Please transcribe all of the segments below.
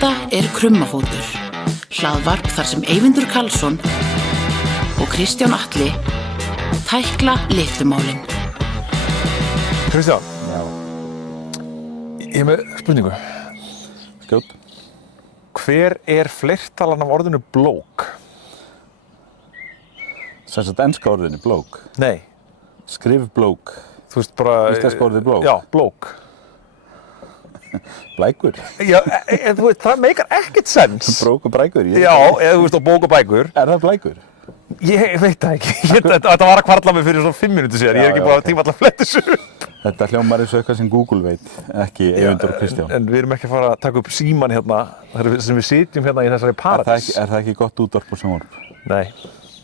Þetta Krummafótur, hlaðvarp þar sem Eyvindur Karlsson og Kristján Atli tækla litlumálin. Kristján, ég með spurningu. Skjót. Hver fleirtalan af orðinu blók? Sem sagt enska orðinu, blók. Nei. Skrif blók. Þú veist bara... Íslenska orðið blók? Já, blók. Blækur. Já, þú veist, það meikar ekkert sens. Brók og brækur. Já, eða þú veist, og bók og bækur. Það blækur? Ég veit það ekki. Þetta var að kvartla mig fyrir svona 5 mínútur síðan. Ég ekki bara tíma alltaf að fletta þessu upp. Þetta hljómar eins og eitthvað sem Google veit, ekki Eyvindur og Kristján. En við erum ekki að fara að taka upp síman hérna, sem við sitjum hérna í þessari paradís. Er það ekki gott útvarp og sjónvarp? Nei.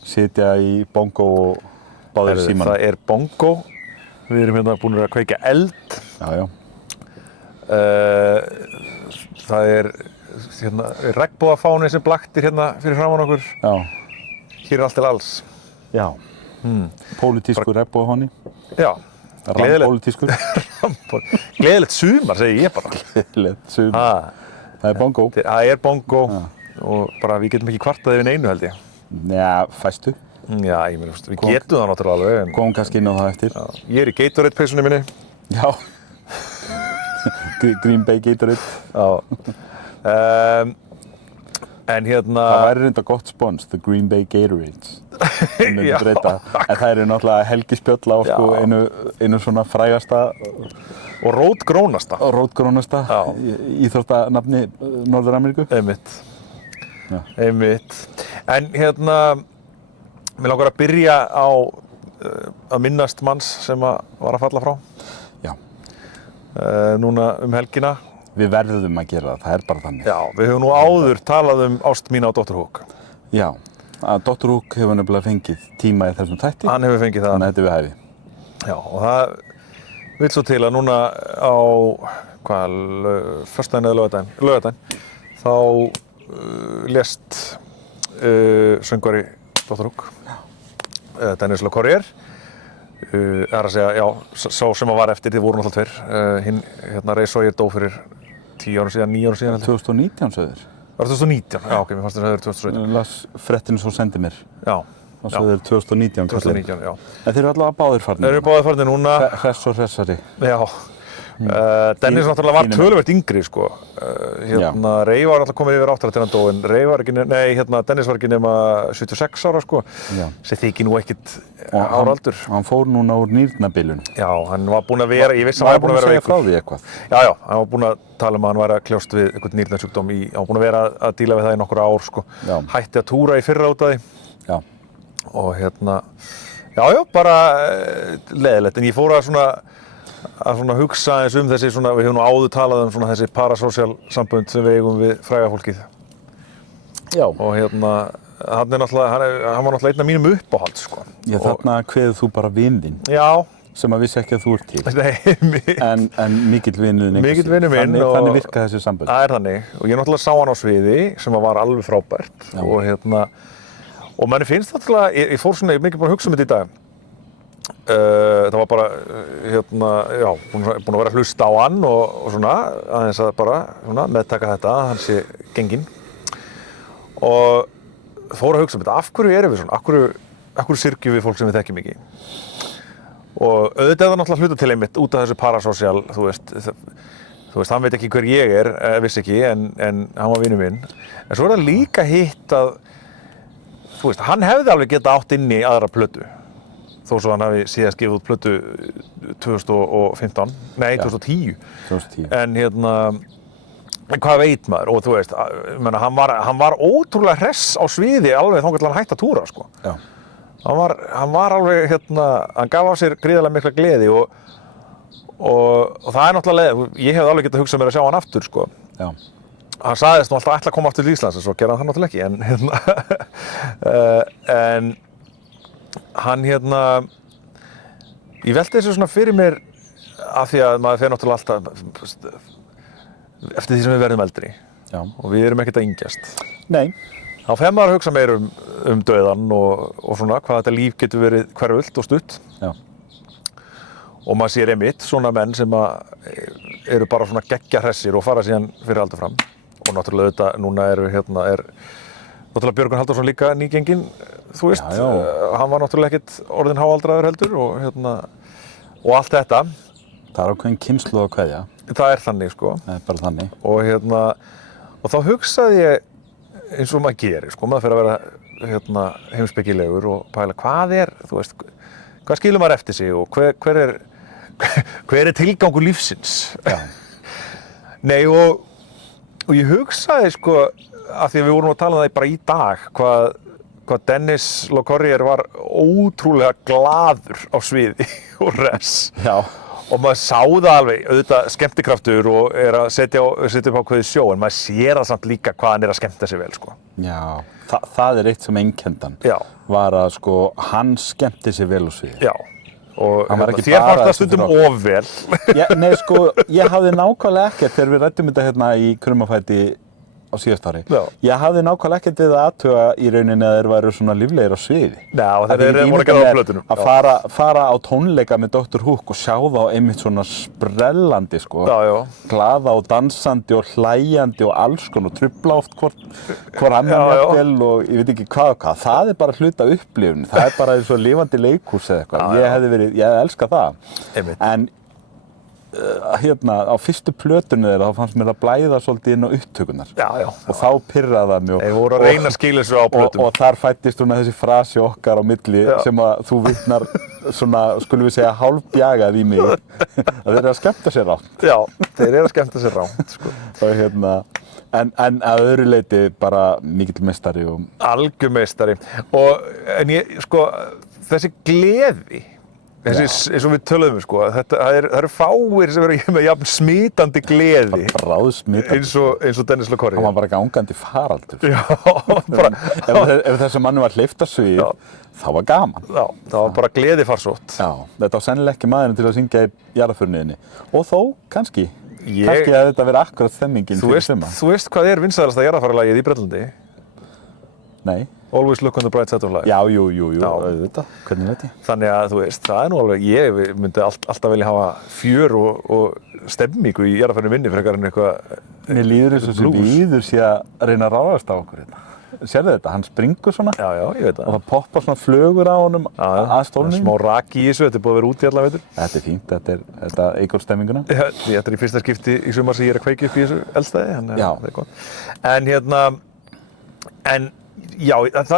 Sitja í bongo og báðir síman. Það bongo. Við erum hérna búin að kveikja eld. Já. Það hérna, regnbogafáni sem blaktir hérna fyrir framan okkur. Já. Hér allt til alls. Já. Pólitískur regnbogafáni. Já. Rampólitískur. Gleðilegt sumar, segi ég bara. Gleðilegt sumar. Það bongo. Það bongo. Og bara við getum ekki kvartað yfir neinu, held ég. Já, fæstu. Já, ég meina, við getum það náttúrulega alveg. Komum kannski inn á það eftir. Já. Ég í Gatorade peysunni minni. Já. Green Bay Gatorade. Já. En hérna... Það væri reynda gott spons, the Green Bay Gatorades. Já. En það náttúrulega helgispjöll á sko, einu svona frægasta... Og rótgrónasta. Íþróttanafni Norður-Ameríku. Einmitt. En hérna... Mér langar að byrja á að minnast manns sem var að falla frá. Já. Núna helgina. Við verðum að gera það bara þannig. Já, við höfum nú áður talað ást mína á Dr. Hook. Já. Dr. Hook hefur nefnilega fengið tíma í þessum þætti. Hann hefur fengið það. Þannig að þetta við hæfi. Já, og það vill svo til að núna á, föstudaginn eða laugardaginn, þá lést söngvari Dr. Hook. Dennis LeCorrier. Það að segja, já, sá sem var eftir, þið voru náttúrulega 2. Hinn, Ray Sawyer dó fyrir 10 árum síðan, 9 árum síðan. 2019 sögður. Var það 2019? Já, ok, mér fannst það sögður 2017. Las frettinu svo sendi mér. Já. Það sögður 2019. 2019, já. En þeir eru allavega báðir farnir. Þeir eru báðir farnir núna. Hress og hressari. Já. Dennis náttúrulega var töluvert yngri, sko. Ray var alltaf komið yfir 8 til hann dó, en Dennis var ekki nema 76 ára, sko. Sem þykir nú ekkert áraldur. Hann fór núna úr nýrnabilun. Já, hann var búinn að vera, ég vissi að hann var búinn að vera veikur. Var búinn að segja frá því eitthvað? Já, hann var búinn að tala að hann væri að kljást við einhvern nýrnasjúkdóm hann var búinn að vera að díla við það í nokkur ár, sko. Hætti að túra í fyrra út af því. Já. Og bara leiðilegt, en ég fór að hugsa eins þessi við höfum nú áður talað þessi parasocial sambönd sem við eigum við fræga fólkið. Já. Og hann var náttúrulega einn af mínum uppáhalds, sko. Já, þarna kveður þú bara vin þinn. Já. Sem að vissi ekki að þú ert til. Nei, en mikill vinur þinn. Mikill vinur minn. Þannig virka þessi sambönd. Það þannig. Og ég náttúrulega sá hann á sviði sem var alveg frábært. Já. Og manni finnst það ég fór ég mikið bara að hugsa þetta í dag. Það var bara, búinn að vera að hlusta á hann og aðeins að bara meðtaka þetta, hann sé genginn. Og fór að hugsa þetta, af hverju erum við svona? Af hverju syrgjum við fólk sem við þekkjum ekki? Og auðvitað það náttúrulega hluta til einmitt út af þessu parasocial, þú veist, hann veit ekki hver ég vissi ekki, en hann var vinur minn. En svo það líka hitt að, þú veist, hann hefði alveg getað átt inn í aðra plötu. Þó svo hann hafi síðast gefið út plötu 2015, nei, 2010. 2010. En hvað veit maður? Og þú veist, hann var ótrúlega hress á sviði alveg þangað til hann hætti að túra, sko. Já. Hann var alveg, hann gaf af sér gríðarlega mikla gleði og það náttúrulega, ég hefði alveg getað hugsað mér að sjá hann aftur, sko. Já. Hann sagðist nú alltaf ætla að koma aftur til Íslands, en svo gerði hann það náttúrulega ekki, en hann ég velti þessu fyrir mér af því að maður fer náttúrulega alltaf eftir því sem við verðum eldri. Já. Og við erum ekkert að yngjast. Nei. Þá fer maður að hugsa meir dauðann og hvað þetta líf getur verið hverfult og stutt. Já. Og maður sér einmitt svona menn sem eru bara geggjahressir og fara síðan fyrir aldur fram. og náttúrulega þetta, núna er náttúrulega Björgvin Halldórsson líka nýgenginn, þú veist, hann var náttúrulega ekkert orðinn háaldraður heldur og allt þetta. Það er ákveðin kynslóð að kveðja. Það er þannig, sko. Það er bara þannig. Og þá hugsaði ég, eins og maður gerir, sko, maður fyrir að vera heimspekilegur og pæla þú veist, hvað skilur maður eftir sig og hver er tilgangur lífsins? Já. Nei, og ég hugsaði, sko, af því að við vorum að tala um það bara í dag, hvað Dennis Locorrier var ótrúlega glaður á sviði og res. Já. Og maður sá það alveg, auðvitað skemmtikraftur og er að setja upp ákveðið sjó, en maður sér það samt líka hvað hann er að skemmta sig vel, sko. Já, það er eitt sem einkenndi hann. Já. Var að, sko, hann skemmti sig vel á sviði. Já. Og þér fannst það stundum of vel. Nei, sko, ég hafði nákvæmlega ekkert þegar við ræddum þetta í Krummafæti á síðast ári. Já. Ég hafði nákvæmlega ekkert við að athuga í rauninni að þeir væru svona líflegir á sviði. Já, og þeir voru ekki á plötunum. Að fara á tónleika með Dr. Hook og sjá þá einmitt svona sprellandi, sko. Já, já. Glaða og dansandi og hlæjandi og alls konar og trufla oft hvor annan jafnvel og ég veit ekki hvað og hvað. Það er bara hluti af upplifun. Það er bara eins og lifandi leikhús eða eitthvað. Ég hefði elskað það. Einmitt. En á fyrstu plötunni þeirra þá fannst mér að blæða svolítið inn á upptökurnar. Já, já. Og þá pirraði það mjög. Þeir voru að reyna að skila þessu á plötum. Og þar fæddist þessi frasi okkar á milli sem að þú vitnar svona, skulum við segja, hálfbjagað í mig að þeir eru að skemmta sér rátt. Já, þeir eru að skemmta sér rátt, sko. Og en að öðru leyti bara mikill meistari og... Algjör meistari. En ég, sko, þessi gleði, eins og við töluðum, sko, það eru fáir sem eru með jafn smitandi gleði. Bráðsmitandi. Eins og Dennis Locorrier. Hann var bara gangandi faraldur. Já, bara... Ef þessum manni var hleypt að svið, þá var gaman. Já, það var bara gleðifarsótt. Já, þetta var sennilega ekki maðurinn til að syngja í jarðarförinniðinni. Og þó, kannski að þetta veri akkurat stemmingin fyrir suma. Þú veist hvað er vinsælasta jarðarfaralagið í Bretlandi? Nei. Always Look on the Bright Side of Life. Já, jú, auðvitað. Hvernig veit ég? Þannig að þú veist, það er nú alveg, ég myndi alltaf vilja hafa fjör og stemmingu í jarðarförinni minni frekar en eitthvað Mér líður eins og sem Víður sé að reyna að ráðast á okkur hérna. Sérðu þetta? Hann springur svona. Já, ég veit það. Og það poppar svona flögur á honum að stólnum. Smá raki í þessu, þetta er búið að vera úti í alla veitur. Þetta er fínt, þetta eykur stemminguna. Já, þetta er í fyrsta skipti í sumar sem ég er að kveikja upp í þessu eldstæði, þannig að það er gott.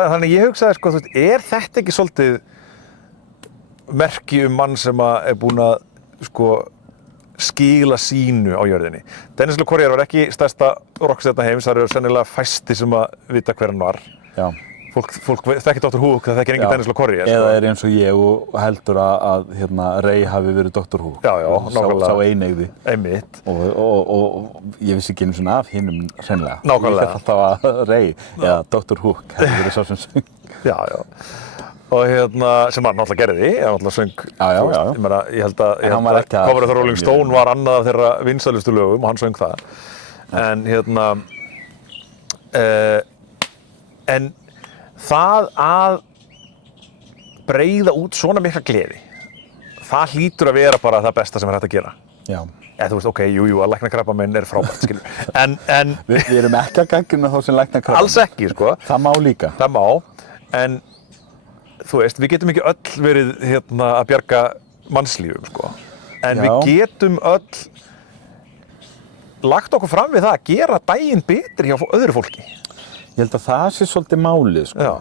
Þannig ég hugsaði, sko, þú veist, er þetta ekki svolítið merki mann sem er búinn að, sko, skila sínu á jörðinni. Dennis Locorrier var ekki stærsta rockstjarna heims, það eru sennilega fæstir sem að vita hver hann var. Já. Fólk þekkir Dr. Hook, það þekkir engin Dennis Locorrier. Eða er eins og ég og heldur að Ray hafi verið Dr. Hook. Já, nákvæmlega. Sá einegði. Einmitt. Og ég vissi ekki einu svona af hinum hreinlega. Nákvæmlega. Ég hélt alltaf að Ray eða Dr. Hook hefði verið sá sem söng. Já. Og sem hann náttúrulega gerði, hann náttúrulega söng, ég held að Cover of the Rolling Stone var annað af þeirra vinsælustu lögum og hann söng það. En það að breiða út svona mikla gleði, það hlýtur að vera bara það besta sem er hægt að gera. Já. Þú veist, ok, jú, að lækna krabbamein er frábært, skilur. En við erum ekki að gagnrýna þá sem lækna krabbamein. Alls ekki, sko. Það má líka. Það má, en þú veist, við getum ekki öll verið að bjarga mannslífum, sko. En við getum öll lagt okkur fram við það að gera daginn betri hjá öðru fólki. Ég held að það sé svolítið málið, sko. Já.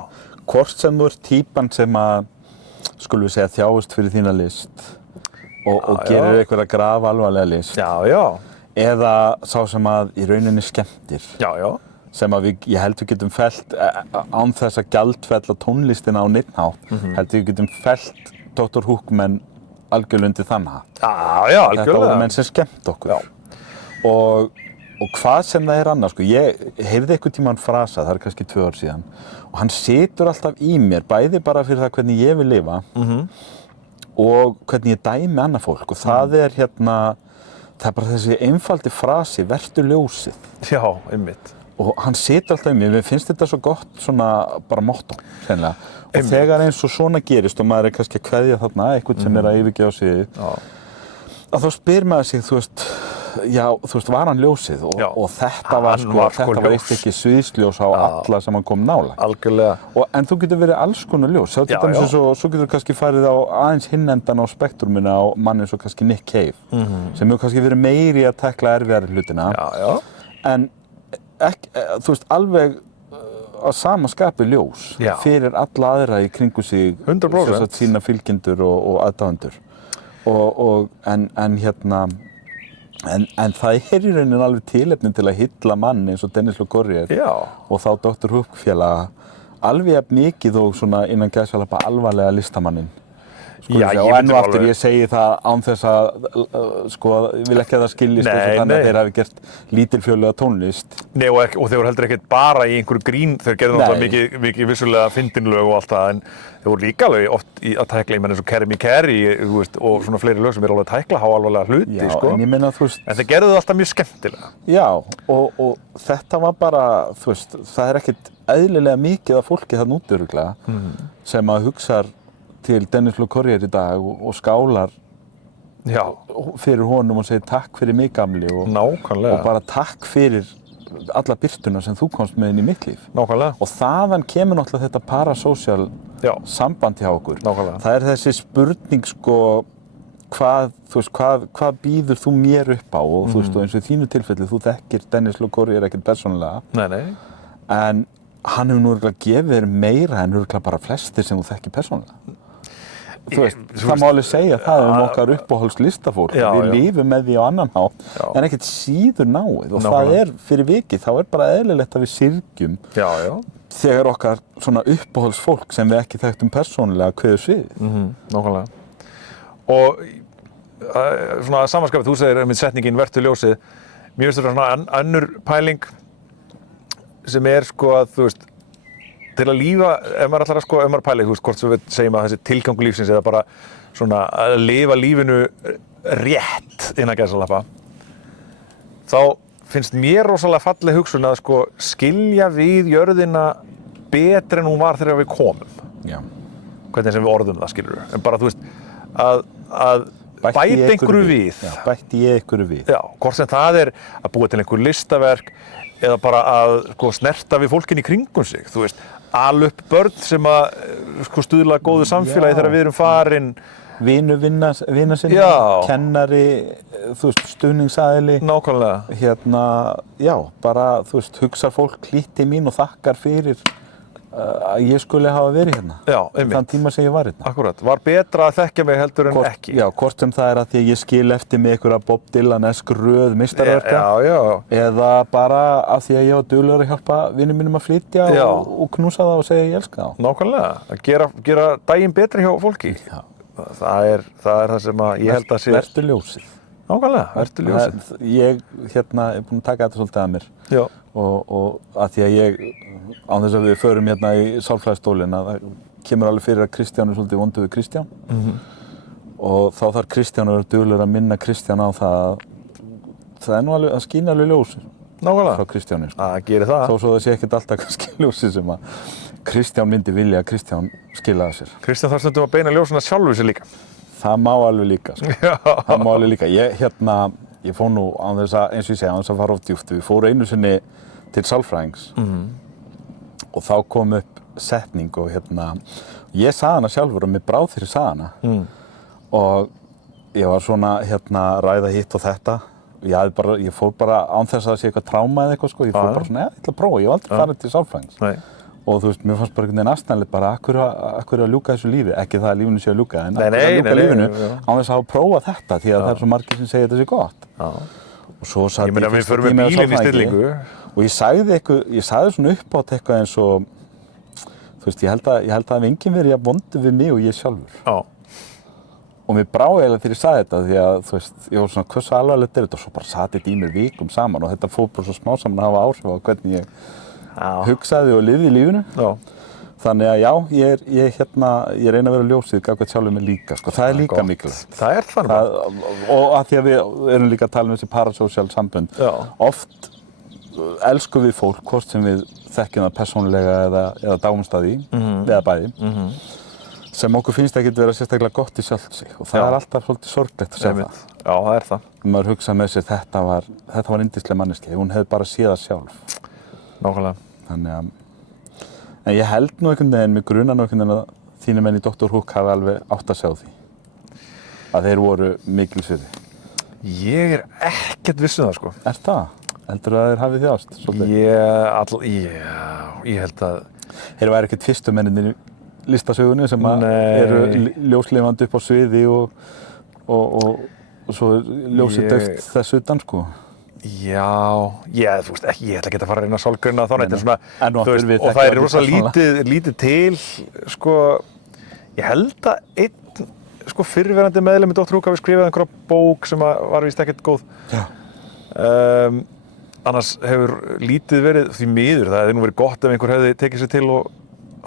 Hvort sem þú ert típan sem að, skulum við segja, þjáist fyrir þína list og gerir einhverja grafalvarlega list. Eða sá sem að í rauninni skemmtir. Sem að ég held við getum fellt án þess að gjaldfella tónlistina á neinn hátt. Held við getum fellt Dr. Hook menn algjörlega undir þann hatt. Algjörlega. Þetta voru menn sem skemmt okkur. Og hvað sem það er annað, sko, ég heyrði einhvern tímann frasa, það er kannski 2 ár síðan, og hann situr alltaf í mér, bæði bara fyrir það hvernig ég vil lifa og hvernig ég dæmi annað fólk, og það er það er bara þessi einfaldi frasi, vertu ljósið. Já, einmitt. Og hann situr alltaf í mér, mér finnst þetta svo gott svona bara motto, sennilega. Og þegar eins og svona gerist og maður er kannski að kveðja þarna, einhvern sem er að yfirgefa sig, að þá spyr maður sig, þú veist, Já, þú veist, var hann ljósið og þetta var eitt ekki sviðsljós á alla sem hann kom nálægt. Algjörlega. En þú getur verið alls konar ljós. Sjá, til dæmis svo getur þú kannski farið á aðeins hinendan á spektruminu á manni eins og kannski Nick Cave, sem hefur kannski verið meiri að tekla erfiðari hlutina. En þú veist, alveg að sama skapi ljós fyrir alla aðra í kringu sig, 100%. Sína fylgjendur og aðdáendur. En það í rauninni alveg tilefni til að hylla mann eins og Dennis Logorrier og þá Dr. Hook-félaga alveg jafn mikið og svona innan gæsalappa alvarlega listamanninn. Og enn og aftur ég segi það án þess að ég vil ekki að það skiljist þannig að þeir hafi gert lítilfjörlega tónlist. Nei, og þeir voru heldur ekkert bara í einhverju grín, þeir gerðu náttúrulega mikið vissulega fyndinlög og allt það, en þeir voru líka alveg oft að tækla eins og Carry Me Carry og svona fleiri lög sem alveg að tækla háalvarlega hluti, en ég meina, þú veist. En þeir gerðu það alltaf mjög skemmtilega. Já, og þetta var bara, þú veist, það ekkert eðlilega mikið af fólki þarna úti örugglega sem að hugsar til Dennis Logorrier í dag og skálar fyrir honum og segir takk fyrir mig gamli og bara takk fyrir alla birtuna sem þú komst með inn í mitt líf. Nákvæmlega. Og þaðan kemur náttúrulega þetta parasocial samband hjá okkur. Nákvæmlega. Það þessi spurning hvað býður þú mér upp á og þú veist, og eins og í þínu tilfelli, þú þekkir Dennis Logorrier ekkert persónulega. Nei. En hann hefur nú örugglega gefið þér meira en örugglega bara flestir sem þú þekkir persónulega. Þú veist, það má alveg segja það okkar uppáhaldslistafólk. Við lifum með því á annan hátt, en ekkert síður náið. Og það fyrir vikið, þá bara eðlilegt að við syrgjum þegar okkar svona uppáhaldsfólk sem við ekki þekktum persónulega kveður sviðið. Nákvæmlega. Og svona samanskapið, þú segir með setningin vertu ljósið, mér finnst þetta svona önnur pæling sem að þú veist, til að lífa, ef maður ætlar að ef maður pælir, þú veist, hvort sem við segjum að þessi tilgangur lífsins eða bara svona að lifa lífinu rétt innan gæsalappa, þá finnst mér rosalega falleg hugsun að skilja við jörðina betur en hún var þegar við komum. Já. Hvernig sem við orðum það, skilur við. En bara, þú veist, að bæta einhverju við. Já, bætti ég einhverju við. Já, hvort sem það að búa til einhver listaverk eða bara að snerta við fólkin í kringum sig, þú veist, ala upp börn sem að stuðla góðu samfélagi þegar við erum farin. Vina sinni, kennari, þú veist, stuðningsaðili. Nákvæmlega. Bara, þú veist, hugsar fólk hlýtt til mín og þakkar fyrir að ég skuli hafa verið hérna. Já, einmitt. Þann tíma sem ég var hérna. Akkúrat. Var betra að þekkja mig heldur en ekki. Já, hvort sem það að því að ég skil eftir mig einhverja Bob Dylan-esk röð meistarverka. Eða bara af því að ég var duglegur að hjálpa vinum mínum að flytja og knúsa það og segja ég elska þá. Nákvæmlega. Að gera daginn betri hjá fólki. Já. Það er það sem að ég held að sé. Vertu ljósið. Nákvæmlega, vertu ljósið. Ég er búinn að taka þetta svolítið að mér. Já. Og að því að ég, án þess að við förum hérna í sálfræðistólinn, að það kemur alveg fyrir að Kristján svolítið vondur við Kristján. Og þá þarf Kristján að vera duglegur að minna Kristján á það að nú alveg, það skín alveg ljós frá Kristjáni. Það gerir það. Þó svo það sé ekkert alltaf kannski ljósið sem að Kristján myndi vilja að Kristján skilaði sér. Kristján þarf stundum að beina ljósuna sjálfur sér líka. Það má alveg líka, Það má alveg líka. Ég fór nú án þess að, eins og ég segja, án þess að fara of djúpt. Við fórum einu sinni til sálfræðings og þá kom upp setning og ég sagði hana sjálfur og mér brá fyrir sagði hana og ég var svona ræða hitt og þetta. Ég fór bara án þess að það sé eitthvað tráma eða eitthvað, ég fór bara svona, ég ætla að prófa, ég hef aldrei farið til sálfræðings. Og þú veist, mér fannst bara einhvern veginn aðstæðanlegt bara akkur að ljúka þessu lífi, ekki það að lífinu sé að ljúka, en akkur að ljúka lífinu án þess að hafa prófað þetta, því að það svo margir sem segja þetta sé gott. Og svo satt ég fyrsta tíma á sálfræðingi og ég sagði svona uppátt eitthvað eins og, þú veist, ég held að enginn verið jafn vondur við mig og ég sjálfur. Og mér brá eiginlega þegar ég sagði þetta, því að, þú veist, ég var svona, hversu alvarlegt þetta, og svo bara sat þetta í mér vikum saman og þetta fór bara svo smá saman að hafa áhrif á hvernig ég hugsaði og lifði í lífinu. Þannig að ég reyna að vera ljósið gagnvart sjálfur mig líka, það er líka mikilvægt. Það er þannig. Og að því að við erum líka að tala um þessi parasocial sambönd, oft elskum við fólk, hvort sem við þekkjum það persónulega eða dáumst að því, eða bæði, sem okkur finnst ekkert vera sérstaklega gott í sjálft sig og það alltaf svolítið sorglegt að sjá það. Já, það það. Maður hugsa með sér þetta var yndisleg manneskja, hún hefði bara séð það sjálf. Nákvæmlega. Þannig að, en ég held nú einhvern veginn, mig grunar nú einhvern veginn að þínir menn í Dr. Hook hafi alveg átt að sjá því. Að þeir voru mikils virði. Ég ekkert viss það, sko. Það? Heldur að þeir hafið þjást? Ég held að... Þeir væri ekkert fyrstu menninir í listasögunni sem eru ljóslifandi upp á sviði og svo ljósið dauft þess utan, sko. Já, þú veist, ég ætla ekki að fara að reyna að sálgreina þá neitt, en svona, þú veist, og það er rosa lítið til, sko, ég held að einn, sko, fyrrverandi meðlem í Dr. Hook hafi skrifað einhverja bók sem var víst ekkert góð. Annars hefur lítið verið því miður, það hefði nú verið gott ef einhver hefði tekið sér til og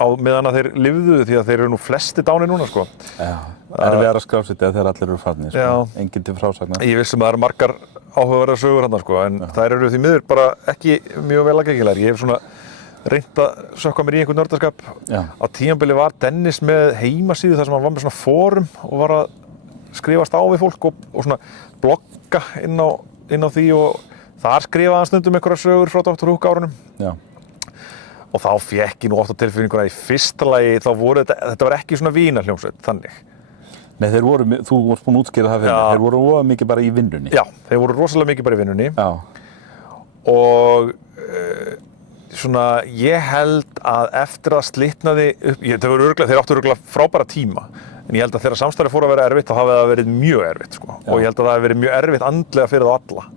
á meðan að þeir lifðu því að þeir eru nú flesti dánir núna, sko. Já, erfiðara að skrá sig þegar allir eru farnir, sko. Enginn til frásagna. Ég vissum að það eru margar áhugaverðar sögur þarna, sko, en þær eru því miður bara ekki mjög vel aðgengilegar. Ég hef svona reynt að sökkva mér í einhvern nördaskap. Á tímabili var Dennis með heimasíðu þar sem hann var með svona fórum og var að skrifast á við fólk og svona blogga inn á því og þar skrifaði hann stundum einhverjar sögur frá Dr. Hook árunum. Já. Og þá fékk ég nú oft á tilfinninguna í fyrsta lagi þá voru þetta var ekki svona vínahljómsveit, þannig. Nei, þú vorst búinn að útskýra það fyrir mér, þeir voru rosa mikið bara í vinnunni. Já, þeir voru rosalega mikið bara í vinnunni. Já. Og svona, ég held að eftir að slitnaði upp, þeir áttu örugglega frábæra tíma, en ég held að þegar samstarfið fór að vera erfitt, þá hafi það verið mjög erfitt, sko. Já. Og ég held að það hafi verið mjög erfitt andlega fyrir þá alla.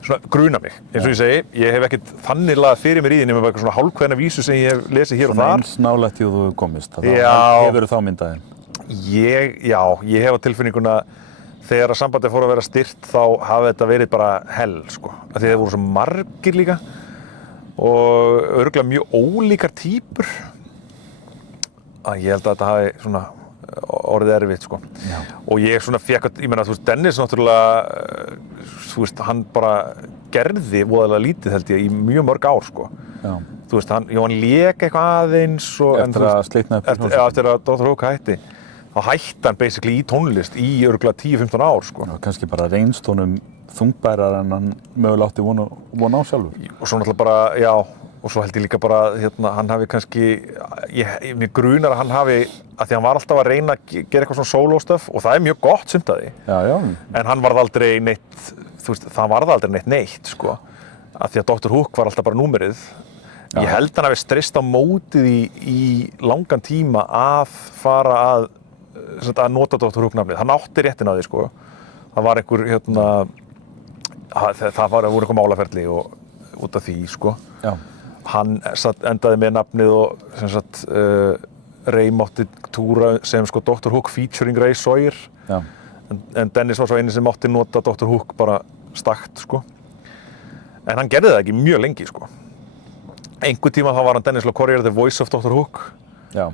Svona gruna mig, eins og ég segi, ég hef ekkert þannig lagað fyrir mér í því nema bara eitthvað svona hálfkveðna vísu sem ég hef lesið hér og þar. Svona eins nálægt þú komist, hefur þá myndaðinn? Ég hef á tilfinninguna þegar að sambandið fór að vera styrt þá hafi þetta verið bara hell, sko. Af því þeir voru svo margir líka og örugglega mjög ólíkar týpur að ég held að þetta hafi svona orðið erfitt, sko. Já. Og ég svona ég meina, þú veist, Dennis náttúrulega, þú veist, hann bara gerði voðalega lítið, held ég, í mjög mörg ár, sko. Já. Þú veist, hann lék eitthvað aðeins og... Eftir að slitna upp í eftir að Dr. Hook hætti. Þá hætti hann basically í tónlist í örugglega 10-15 ár, sko. Já, kannski bara reynst honum þungbærar en hann mögulega átti von á sjálfur. Og svo náttúrulega bara, já, og svo held ég líka bara, hann hafi kannski, mér grunar að hann hafi, að því hann var alltaf að reyna að gera eitthvað svona solo-stöf og það er mjög gott sumt að því. Já, já. En hann varð aldrei neitt, þú veist, það varð aldrei neitt, sko. Að því að Dr. Hook var alltaf bara númerið. Já. Ég held hann hafi streyst á mótið í langan tíma að fara að nota Dr. Hook nafnið. Hann átti réttin á því, sko. Það var einhver, það voru einhver málaferli og út af því, sko. Já. Hann endaði með nafnið og sem sagt Ray mátti túra sem sko Dr. Hook featuring Ray Sawyer. Já. En Dennis var svo eini sem mátti nota Dr. Hook bara stakt, sko. En hann gerði það ekki mjög lengi, sko. Einhver tíma þá var hann Dennis LaCourier, the voice of Dr. Hook. Já.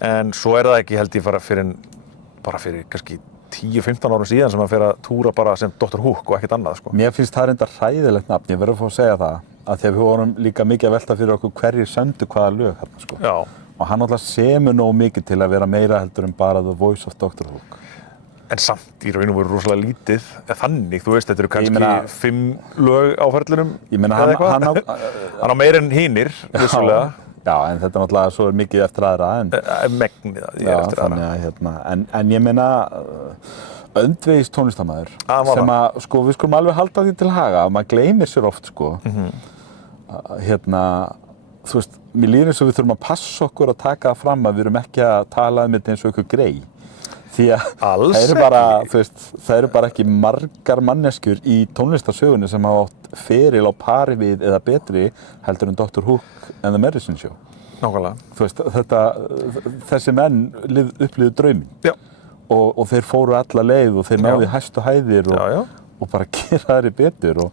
En svo það ekki, held ég, bara fyrir kannski 10-15 árum síðan sem hann fer að túra bara sem Dr. Hook og ekkert annað, sko. Mér finnst það reyndar hræðilegt nafn, ég verður að fá að segja það. Að því að við vorum líka mikið að velta fyrir okkur hverjir sömdu hvaða lög hérna, sko. Já. Og hann alltaf semur nógu mikið til að vera meira heldur en bara the voice of Dr. Hook. En samt í raun og veru rosalega lítið, þannig, þú veist, þetta eru kannski 5 lög á ferlinum eða eitthvað. Hann á meira en hinir, vissulega. Já, en þetta er náttúrulega svo mikið eftir aðra. Megnið að ég er eftir aðra. Þannig að, en ég meina, öndvegis tónlistarmaður sem að, sko, við skulum alveg halda því til haga, að maður gleymir sér oft, sko. Þú veist, mér líður eins og við þurfum að passa okkur að taka það fram að við erum ekki að tala um þetta eins og ykkur grey. Því að það eru bara ekki margar manneskjur í tónlistarsögunni sem hafa átt feril á pari við eða betri heldur en Dr. Hook and the Medicine Show. Nákvæmlega. Þú veist, þessi menn upplifðu drauminn. Já. Og þeir fóru alla leið og þeir náðu hæstu hæðir og bara gera þeirri betur.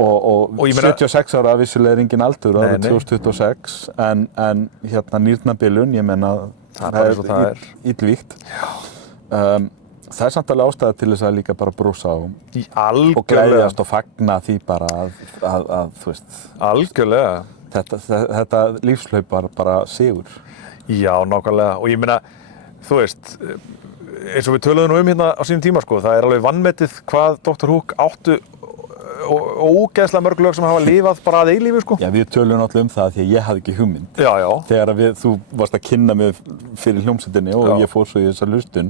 Og 76 ára vissulega er engin aldur árið 2026 en nýrnabilun, ég menna það er illvígt. Það er samt alveg ástæða til þess að líka bara brosa og gleðjast og fagna því bara að þú veist. Algjörlega. Þetta lífshlaup var bara sigur. Já, nákvæmlega. Og ég meina, þú veist, eins og við töluðum nú hérna á sínum tíma, sko, það alveg vanmetið hvað Dr. Hook áttu ógeðslega mörg lög sem hafa lifað bara að eilífu, sko. Já, við töluðum náttúrulega það því að ég hafði ekki hugmynd. Já, já. Þegar þú varst að kynna mig fyrir hljómsveitinni og ég fór svo í þessa hlustun,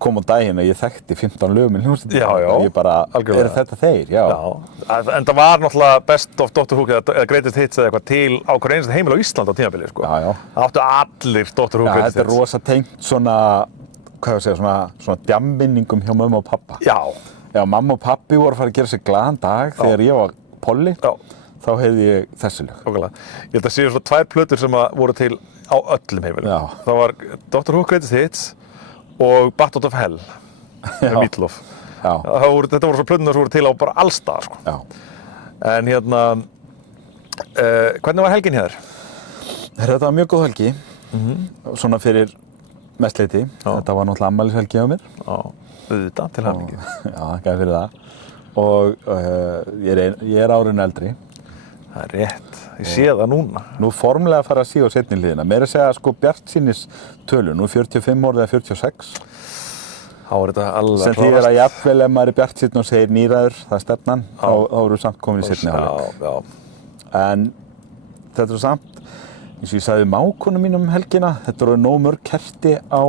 kom á daginn að ég þekkti 15 lög með hljómsveitinni. Já, já. Og ég bara, algjörlega. Þetta þeir? Já. Já, en það var náttúrulega Best of Dr. Hook eða Greatest Hits eða eitthvað til á hverju einasta heimili á Íslandi á tímabili, sko. Já, já. Það áttu allir Dr. Hook Greatest Hits. Já, þetta rosa tengt svona, hvað ég segja, svona djamminningum hjá mömmu og pappa. Já. Já, mamma og pappi voru að fara að gera sér glaðan dag þegar ég var polli, þá heyrði ég þessi lög. Okkarlega. Ég held að séu svona 2 plötur sem voru til á öllum heimilum. Já. Það var Dr. Hook Greatest Hits og Bat Out of Hell með Meatloaf. Já. Þetta voru svona plötunar sem voru til á bara alls staðar, sko. Já. En hérna, hvernig var helgin hér? Þetta var mjög góð helgi, svona fyrir mestleiti. Þetta var náttúrulega afmælishelgi á mér. Já. Auðvitað til hamingju. Já, þakka fyrir það. Og ég árinu eldri. Það er rétt. Ég sé það núna. Nú formlega að fara að síða á seinni hliðina. Meira að segja sko bjartsýnis tölu. Nú 45 eða 46. Þá er þetta alveg sem þýðir að jafnvel ef maður er bjartsýnn og segir nýræður, það er stefnan, þá eru samt komin í seinni hálfleik. Já. En þetta eru samt, eins og ég sagði mákonum mínum helgina, þetta eru nóg mörg kerti á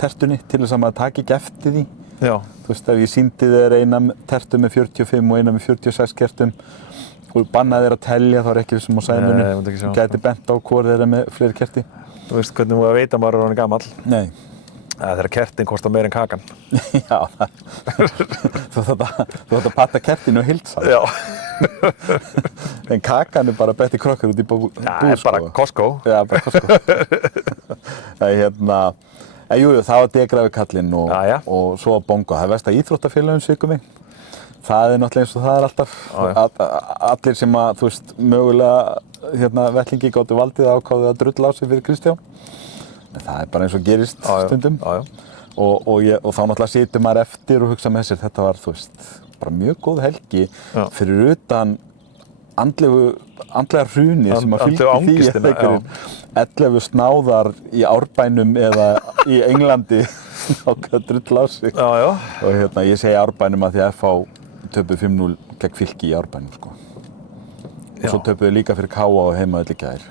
tertunni til þess að maður taki ekki eftir því. Já. Þú veist, ef ég sýndi þér eina tertu með 45 og eina með 46 kertum og bannaði þér að telja, þá er ekki vissum á sæmunni. Þú gæti bent á hvor þeir með fleiri kerti. Þú veist hvernig þú að veita maður er orðinn gamall? Nei. Þegar kertin kostar meira en kakan. Já, þú þarft að patta kertinu og hilsa. Já. En kakan er bara Betty Crocker út í búð, sko. Það er bara Costco. Já, bara Costco. Það jú, það var degrafi kallinn og svo var bongo. Það er verst að íþróttafélögum sviku mig. Það er náttúrulega eins og það er alltaf. Allir sem að, þú veist, mögulega vettlingi gátu valdið ákváðu að drulla á sig fyrir Kristján. En það er bara eins og gerist stundum. Og þá náttúrulega situr maður eftir og hugsa með sér, þetta var, þú veist, bara mjög góð helgi fyrir utan andlega hrunið sem að fylgja því að einhverjum 11 snáðar í Árbænum eða í Englandi ákveða drull á sig. Já, já. Og ég segi Árbænum að því að FH töpuðu 5-0 gegn Fylki í Árbænum, sko. Og svo töpuðu líka fyrir KA og heimavelli í gær.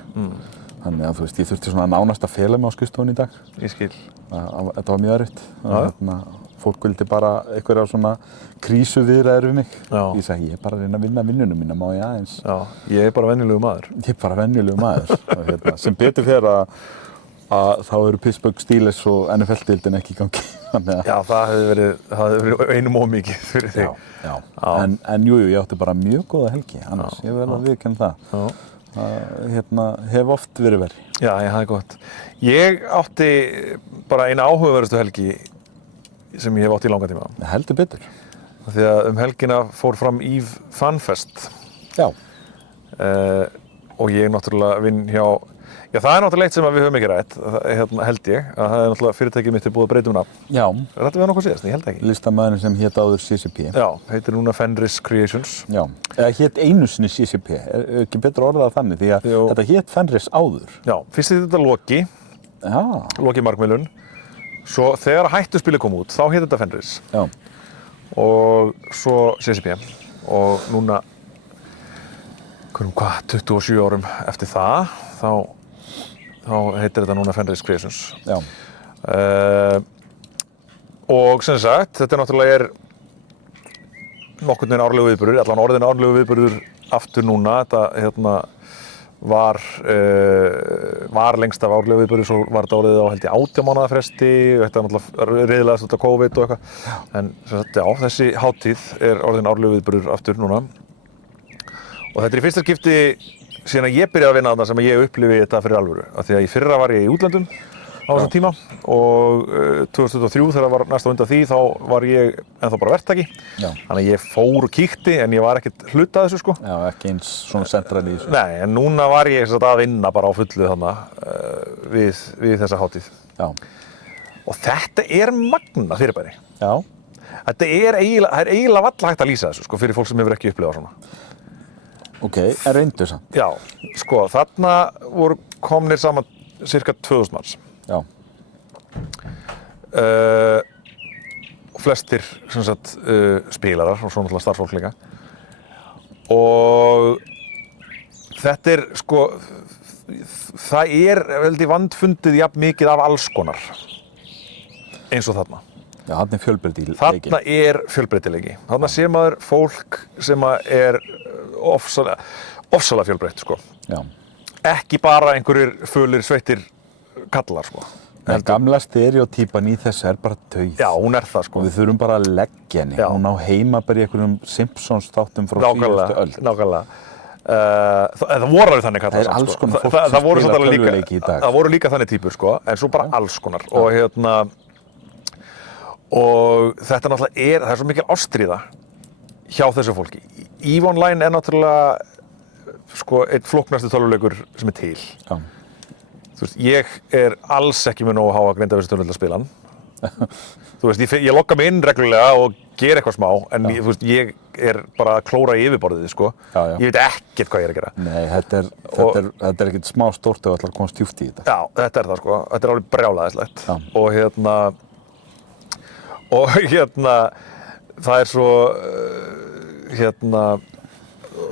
Þannig að þú veist, ég þurfti svona nánast að fela mig á skrifstofunni í dag. Ég skil. Þetta var mjög erfitt. Fólk vildi bara einhverja svona krísuviðræður við mig. Já. Ég sagði, ég er bara að reyna að vinna vinnunum mína, má ég aðeins. Já, ég er bara venjulegur maður. Ég er bara venjulegur maður. Og sem betur fer að þá eru Pittsburgh Steelers og NFL-deildin ekki í gangi. Já, það hefði verið einum of mikið fyrir þig. Já. En jú, ég átti bara mjög góða helgi, annars. Ég vil að viðurkenna það. Hef oft verið verri. Já, það er gott. Ég átti bara eina áhugaverðustu helgi sem ég hef átt í langan tíma. Heldur betur. Því að helgina fór fram Eve Fanfest. Já. Og ég náttúrulega vinn hjá, já það er náttúrulega eitt sem við höfum ekki rætt, held ég, að það er náttúrulega fyrirtækið mitt búið að breyta nafn. Já. Rættum við nokkuð síðast? Ég held ekki. Listamaðurinn sem hét áður CCP. Já, heitir núna Fenris Creations. Já. Eða hét einu sinni CCP, er ekki betra orðað þannig, því að þetta hét Fenris áður. Já, fyrst þetta Loki. Já. Loki Markmiðlun. Svo þegar hættuspilið kom út, þá hét þetta Fenris. Já. Og svo CCP. Og núna, 27 árum eftir það, þá heitir þetta núna Fenris Creations. Já. Og sem sagt, þetta náttúrulega nokkurn veginn árlegu viðburður, allan orðin árlegu viðburður aftur núna. Þetta var lengst af árlegu viðburður, svo var þetta orðið á held ég 18 mánaða fresti og þetta náttúrulega riðlaðist út af COVID og eitthvað. En sem sagt, já, þessi hátíð orðin árlegu viðburður aftur núna. Og þetta í fyrsta skipti síðan að ég byrjaði að vinna þarna sem ég upplifi þetta fyrir alvöru. Af því að í fyrra var ég í útlöndum á þessum tíma og 2023 þegar var næsta undan því þá var ég ennþá bara verktaki. Já. Þannig að ég fór og kíkti en ég var ekkert hluta af þessu, sko. Já, ekki eins svona sentrali í þessu. Nei, en núna var ég að vinna bara á fullu þarna við þessa hátíð. Já. Og þetta magna fyrirbæri. Já. Þetta eiginlega valla hægt að lýsa þessu, sko, fyrir fólk sem hefur ekki upplifað svona. Ok, en reyndu samt. Já, sko, þarna voru komnir saman cirka 2000 manns. Já. flestir sem sagt spilarar og svo náttúrulega starfsfólk líka og þetta sko það veldi vandfundið jafn mikið af alls konar eins og þarna. Já, þarna fjölbreytileiki. Þarna fjölbreytileiki. Þarna sé maður fólk sem ofsalega fjölbreytt, sko. Já. Ekki bara einhverjir fölir, sveittir kallar, sko. En gamla stereotypan í þessu bara dauð. Já, hún það, sko. Og við þurfum bara að leggja henni. Hún á heima bara í einhverjum Simpsons þáttum frá síðustu öld. Nákvæmlega. Það voru alveg þannig kallar. Það alls konar fólk sem spila tölvuleiki í dag. Það voru líka þannig týpur, sko, en svo bara alls konar. Og þetta náttúrulega það svo mikil ástríða hjá þessu fólki. EVE Online náttúrulega sko einn flóknasti tölvuleikur sem til. Já. Þú veist, ég alls ekki með nógu háa Grindavíkurstjörnu til að spila hann. Þú veist, ég logga mig inn reglulega og gera eitthvað smá, en þú veist, ég bara að klóra í yfirborðið, sko. Já. Ég veit ekkert hvað ég að gera. Nei, þetta ekkert smá stórt ef þú ætlar að komast djúpt í þetta. Já, þetta það, sko. Þetta alveg brjálæðislegt. Og það svo,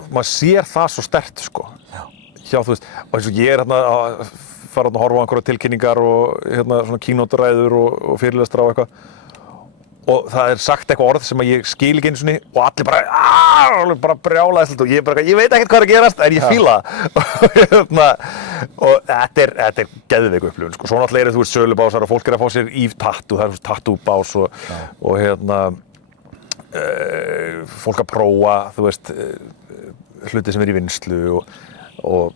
maður sér það svo sterkt, sko. Já. Hjá, þú veist, og eins og ég að fara að horfa á einhverja tilkynningar og svona keynote-ræður og fyrirlestra og eitthvað. Og það sagt eitthvað orð sem ég skil ekki einu sinni og allir bara brjálæðislegt og ég veit ekkert hvað að gerast en ég fíla það. Og þetta geðveik upplifun, sko. Svo náttúrulega þú veist sölubásar og fólk að fá sér Eve tattoo, það svona tattoo-bás og fólk að prófa, þú veist, hluti sem í vinnslu og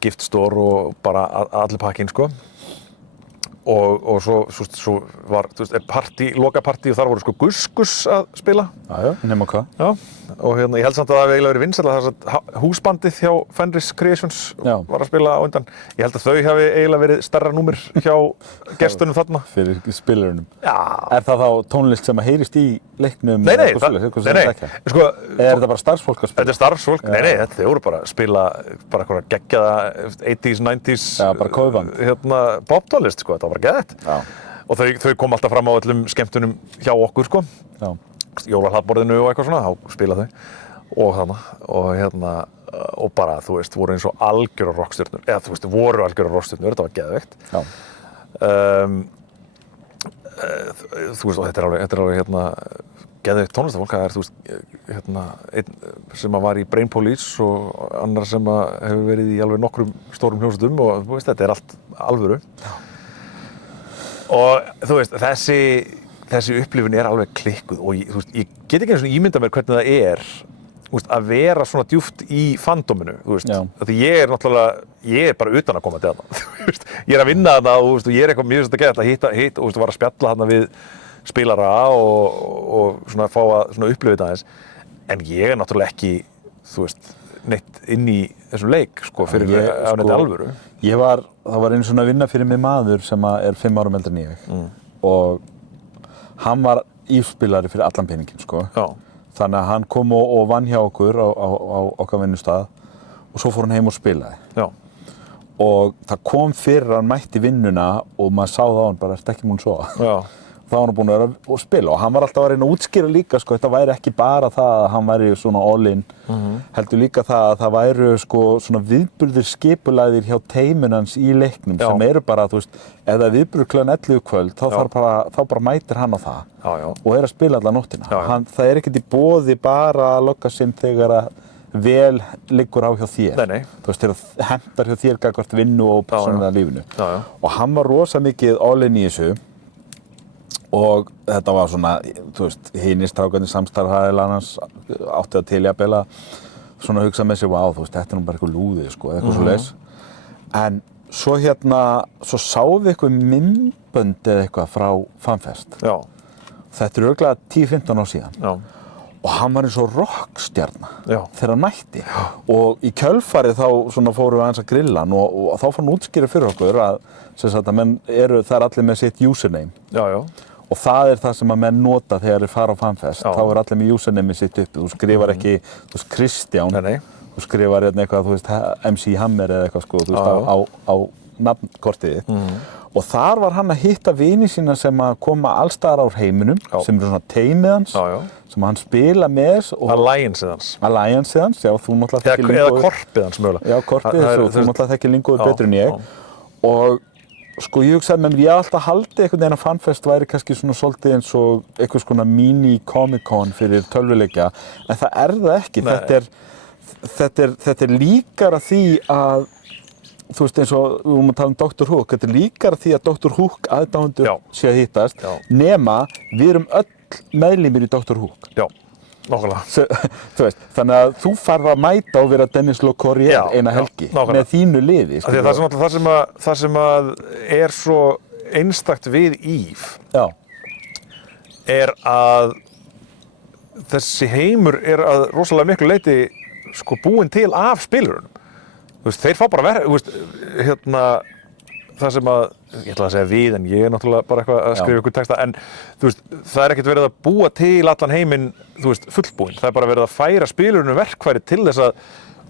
gift store og bara allir pakkinn, sko. Og svo var, þú veist, lokapartí og þar voru sko Guskus að spila. Já, nema hvað. Já, og ég held samt að það hafi eiginlega verið vinsælt að húsbandið hjá Fenris Creations var að spila á undan. Ég held að þau hafi eiginlega verið stærra númer hjá gestunum þarna. Fyrir spilarunum. Já. Það þá tónlist sem að heyrist í leiknum? Nei. Sko, þetta bara starfsfólk að spila? Þetta starfsfólk, nei, þau voru bara að spila bara eitthvað geggjaða 80s, 90s bara kóðband. Poptónlist, sko, þetta var bara geðvægt. Já. Og þau kom alltaf fram á öllum skemmtunum hjá okkur, sko. Já. Jólahlaðborðinu og eitthvað svona, þá spila þau og þarna og bara, þú veist, voru eins og algjörar rockstjörnur, eða þú veist, voru algjörar rockstjörnur, þetta var geðveikt. Já. Þú veist, og þetta alveg geðveikt tónlistafólk, það þú veist, einn sem var í Brain Police og annar sem hefur verið í alveg nokkrum stórum hljómsveitum og þú veist, þetta allt alvöru. Já. Og þú veist, þessi upplifun alveg klikkuð og þú veist, ég get ekki einu svona ímynda mér hvernig það þú veist, að vera svona djúpt í fandominu, þú veist, því ég náttúrulega, bara utan að koma til þarna, þú veist, ég að vinna þarna og þú veist, og ég eitthvað mjög að geta að hitta og þú veist, var að spjalla þarna við spilara og svona fá að svona upplifa þetta aðeins, en ég náttúrulega ekki, þú veist, neitt inn í þessum leik, sko, fyrir á neitt alvöru. Það var einu svona að vinna fyrir mig maður sem 5 árum eldri en ég og hann var íspilari fyrir allan peninginn, sko. Já. Þannig að hann kom og vann hjá okkur á okkar vinnustað og svo fór hann heim og spilaði. Já. Og það kom fyrir að hann mætti vinnuna og maður sá það á hann bara, ertu ekki múin að sofa? Já. Þá var hann búinn að vera að spila og hann var alltaf að reyna að útskýra líka, sko, þetta væri ekki bara það að hann væri svona all-in, heldur líka það að það væru, sko, svona viðburðir skipulagðir hjá teimunans í leiknum sem eru bara, þú veist, ef það viðburður klukkan 11 kvöld, þá bara mætir hann á það og að spila alla nóttina. Það ekkert í boði bara að logga sinn þegar að vel liggur á hjá þér. Nei. Þú veist, þegar hentar hjá þér gagnvart vinnu og persónulega lífinu. Og hann var rosa mikið all-in í þessu. Og þetta var svona, þú veist, hinir strákarnir samstarfsaðilar hans átti að til jafnvel að svona hugsa með sig, vá, þú veist, þetta nú bara eitthvað lúði, sko, eitthvað svoleiðis. En svo sáum við eitthvað myndbönd eða eitthvað frá FanFest. Já. Þetta örugglega 10-15 ár síðan. Já. Og hann var eins og rockstjarna þegar hann mætti. Já. Og í kjölfarið þá svona fórum við aðeins að grilla hann og þá fór hann útskýra fyrir okkur að, sem sagt, að menn það allir með sitt username. Já. Og það það sem að menn nota þegar þeir fara á FanFest. Þá allir með username sitt uppi. Þú skrifar ekki, þú veist, Kristján. Nei. Þú skrifar eitthvað, þú veist, MC Hammer eða eitthvað, sko, þú veist, á nafnkortið og þar var hann að hitta vini sína sem að koma allstaðar á heiminum sem eru svona teymið hans sem hann spila með Alliance-ið hans, já, þú náttúrulega þekkir lingóið eða korpið hans mögulega já, korpið, þú náttúrulega þekkir lingóið betur en ég og sko ég hugsaði með mér, ég alltaf haldi einhvern veginn að FanFest væri kannski svona svolítið eins og einhvers konar mini-Comic-Con fyrir tölvuleikja en það það ekki, þetta líkara því að þú veist eins og við vorum að tala Dr. Hook, þetta líkara því að Dr. Hook aðdáendur sé að hittast nema við erum öll meðlimir í Dr. Hook. Já, nákvæmlega. Þú veist, þannig að þú farð að mæta og vera Dennis LeCourrier eina helgi með þínu liði. Það sem er svo einstakt við Eve að þessi heimur að rosalega miklu leyti sko búinn til af spilurunum. Þú veist, þeir fá bara það sem ég ætla að segja við, en ég náttúrulega bara eitthvað að skrifa ykkur texta, en þú veist, það ekkert verið að búa til allan heiminn, þú veist, fullbúinn. Það bara verið að færa spilurunum verkfæri til þess að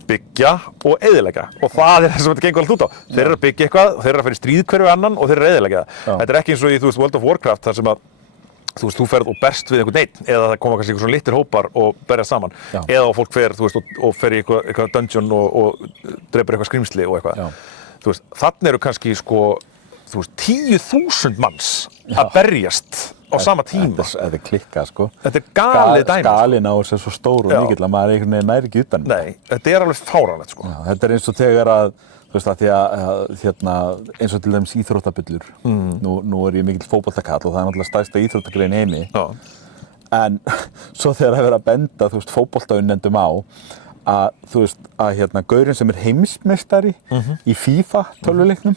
byggja og eyðileggja. Og það það sem þetta gengur allt út á. Þeir eru að byggja eitthvað, þeir eru að fara í stríð hver við annan og þeir eru að eyðileggja það. Þetta ekki eins og í, þú veist, World of Warcraft, þar sem að þú veist, þú ferð og berst við einhvern einn eða það koma kannski einhver svona litlir hópar og berjast saman eða fólk fer, þú veist, og fer í eitthvað dungeon og drepur eitthvað skrímsli og eitthvað. Þú veist, þarna eru kannski sko, þú veist, 10.000 manns að berjast á sama tíma. Þetta klikkað, sko. Þetta galið dæmi. Skalinn á þessu svo stór og mikill að maður einhvern veginn næri ekki utan. Nei, þetta alveg fáránlegt, sko. Já, þetta eins og þegar að þú veist, að því að eins og til dæmis íþróttabullur. Nú ég mikill fótboltakall og það náttúrulega stærsta íþróttagrein í heimi. En svo þegar það verið að benda, þú veist, fótboltaunnendum á að, þú veist, að gaurinn sem heimsmeistari í FIFA tölvuleiknum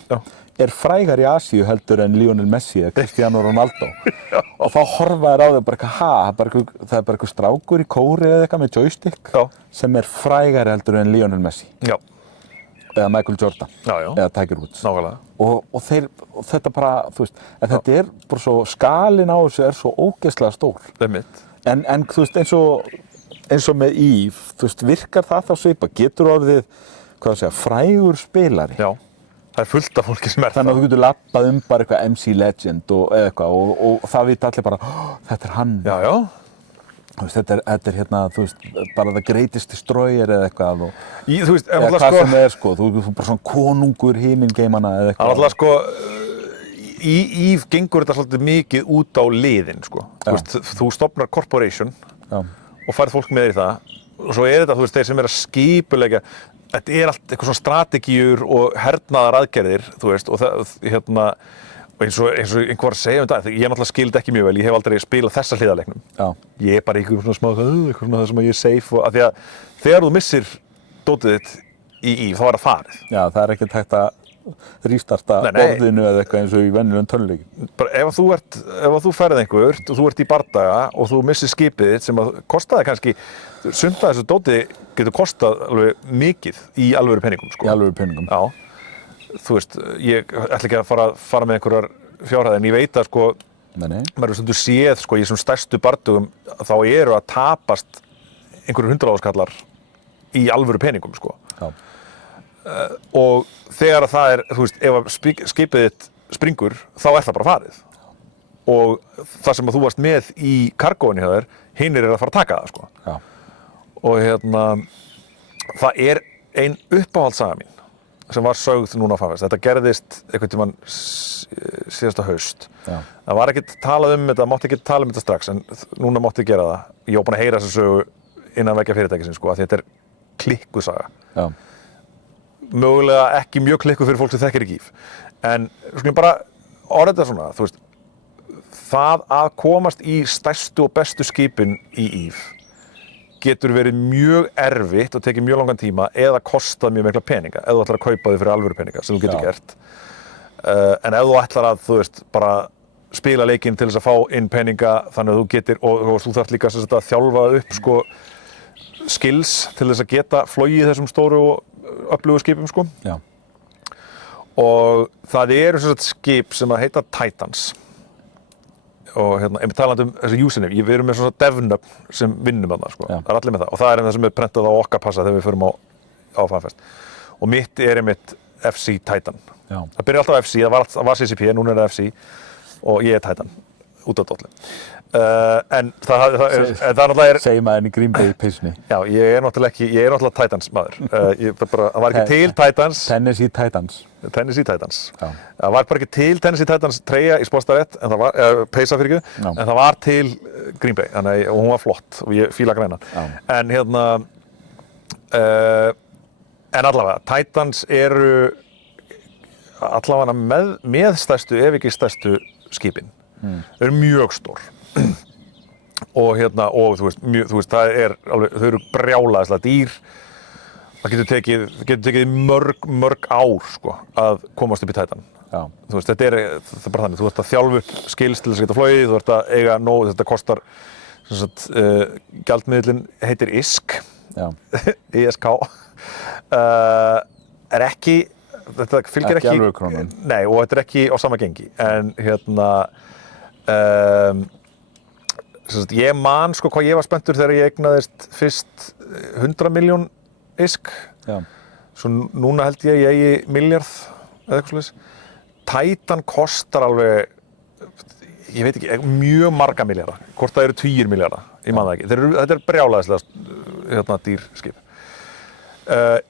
frægar í Asíu heldur en Lionel Messi eða Cristiano Ronaldo. Og þá horfa þær á þau bara það bara eitthvað strákur í kóri eða eitthvað með joystick sem frægari heldur en Lionel Messi. Eða Michael Jordan, eða Tiger Woods. Og þetta bara, þú veist, en þetta bara svo, skalinn á þessu svo ógeðslega stór. En þú veist, eins og með Eve, þú veist, virkar það þá svipað, getur orðið, hvað að segja, frægur spilari. Já, það fullt af fólki sem þannig að þú getur labbað bara eitthvað MC Legend eða eitthvað og það vita allir bara, þetta hann. Já. Þú veist, þetta þú veist, bara the greatest destroyer eða eitthvað þú veist, eða hvað sem sko, þú bara svona konungur himingeimana eða eitthvað. Alltaf sko, í Eve gengur þetta svolítið mikið út á liðin, sko. Þú veist, þú stofnar corporation og færð fólk með í það og svo þetta, þú veist, þeir sem að skipuleggja, þetta allt eitthvað svona strategíur og hernaðar aðgerðir, þú veist, og það, og eins og einhver að segja það, ég náttúrulega skildi ekki mjög vel, ég hef aldrei spilað þessa hliðarleiknum. Ég bara einhver svona smá, eitthvað svona það sem ég safe af því að þegar þú missir dótið þitt í Eve, þá það farið. Já, það ekkert hægt að rístarta borðinu eða eitthvað eins og í venjulegum tölvuleikjum. Bara ef þú ferð einhver og þú ert í bardaga og þú missir skipið þitt sem að kostaði kannski, sumt af þessu dótið getur kostað alveg mikið í alvöru peningum, sko. Í alvöru peningum. Já. Þú veist, ég ætla ekki að fara með einhverjar fjárhæðir, en ég veit að sko, maður stundur séð sko í þessum stærstu bardugum, þá að tapast einhverjur 100.000 kallar í alvöru peningum, sko. Og þegar að það þú veist, ef skipið þitt springur, þá það bara farið. Og það sem að þú varst með í kargóinu hjá þér, hinir að fara að taka það, sko. Og það ein uppáhaldssaga mín sem var sögð núna á FanFest. Þetta gerðist einhvern tímann síðasta haust. Það var ekkert talað þetta, mátti ekki tala þetta strax, en núna mátti gera það. Ég var búinn að heyra þessa sögu innan veggja fyrirtækisins, sko, að þetta klikkuð saga. Mögulega ekki mjög klikkuð fyrir fólk sem þekkir ekki Eve. En skulum bara orða þetta svona, þú veist, það að komast í stærstu og bestu skipin í Eve getur verið mjög erfitt og tekið mjög langan tíma eða kostað mjög mikla peninga ef þú ætlar að kaupa þig fyrir alvöru peninga sem þú getur gert. En ef þú ætlar að, þú veist, bara spila leikinn til þess að fá inn peninga þannig að þú getur, og þú þarft líka að þjálfa upp sko skills til þess að geta flogið þessum stóru og öflugu skipum, sko. Já. Og það eru skip sem að heita Titans. Og einmitt talandi þessi usename, við erum með svona devnöfn sem vinnum þarna, sko. Það allir með það. Og það það sem prentað á okkar passa þegar við förum á FanFest. Og mitt einmitt FC Titan. Já. Það byrjar alltaf á FC, það var CCP, núna er það FC og ég er Titan, út af dollu. En það náttúrulega Segir maðurinn í Green Bay peysunni. Já, ég er náttúrulega Titans maður. Það var ekki til Titans. Tennessee Titans. Tennessee Titans. Já. Það var bara ekki til Tennessee Titans treyja í Sportsstafett, en það var, peysa fyrir ekki, en það var til Green Bay, og hún var flott og ég fíla græna. En en allavega, Titans eru allavega með stærstu, ef ekki stærstu skipin. Þau eru mjög stór. Og þú veist, það alveg, þau eru brjálæðislega dýr. Það getur tekið mörg ár, sko, að komast upp í Titan. Já. Þú veist, það er bara þannig, þú ert að þjálfa upp skills til þess að geta flogið, þú ert að eiga nóg, þetta kostar, gjaldmiðillinn heitir ISK. Já. ISK. Er ekki, þetta fylgir ekki alveg krónum. Nei, og þetta er ekki á sama gengi, en ég man sko hvað ég var spenntur þegar ég eignaðist fyrst 100 milljón ISK. Já. Svo núna held ég eigi milljarð eða eitthvað svoleiðis. Titan kostar alveg, ég veit ekki, mjög marga milljarða. Hvort það eru 10 milljarða, ég man það ekki. Þetta er brjálæðislega dýr skip.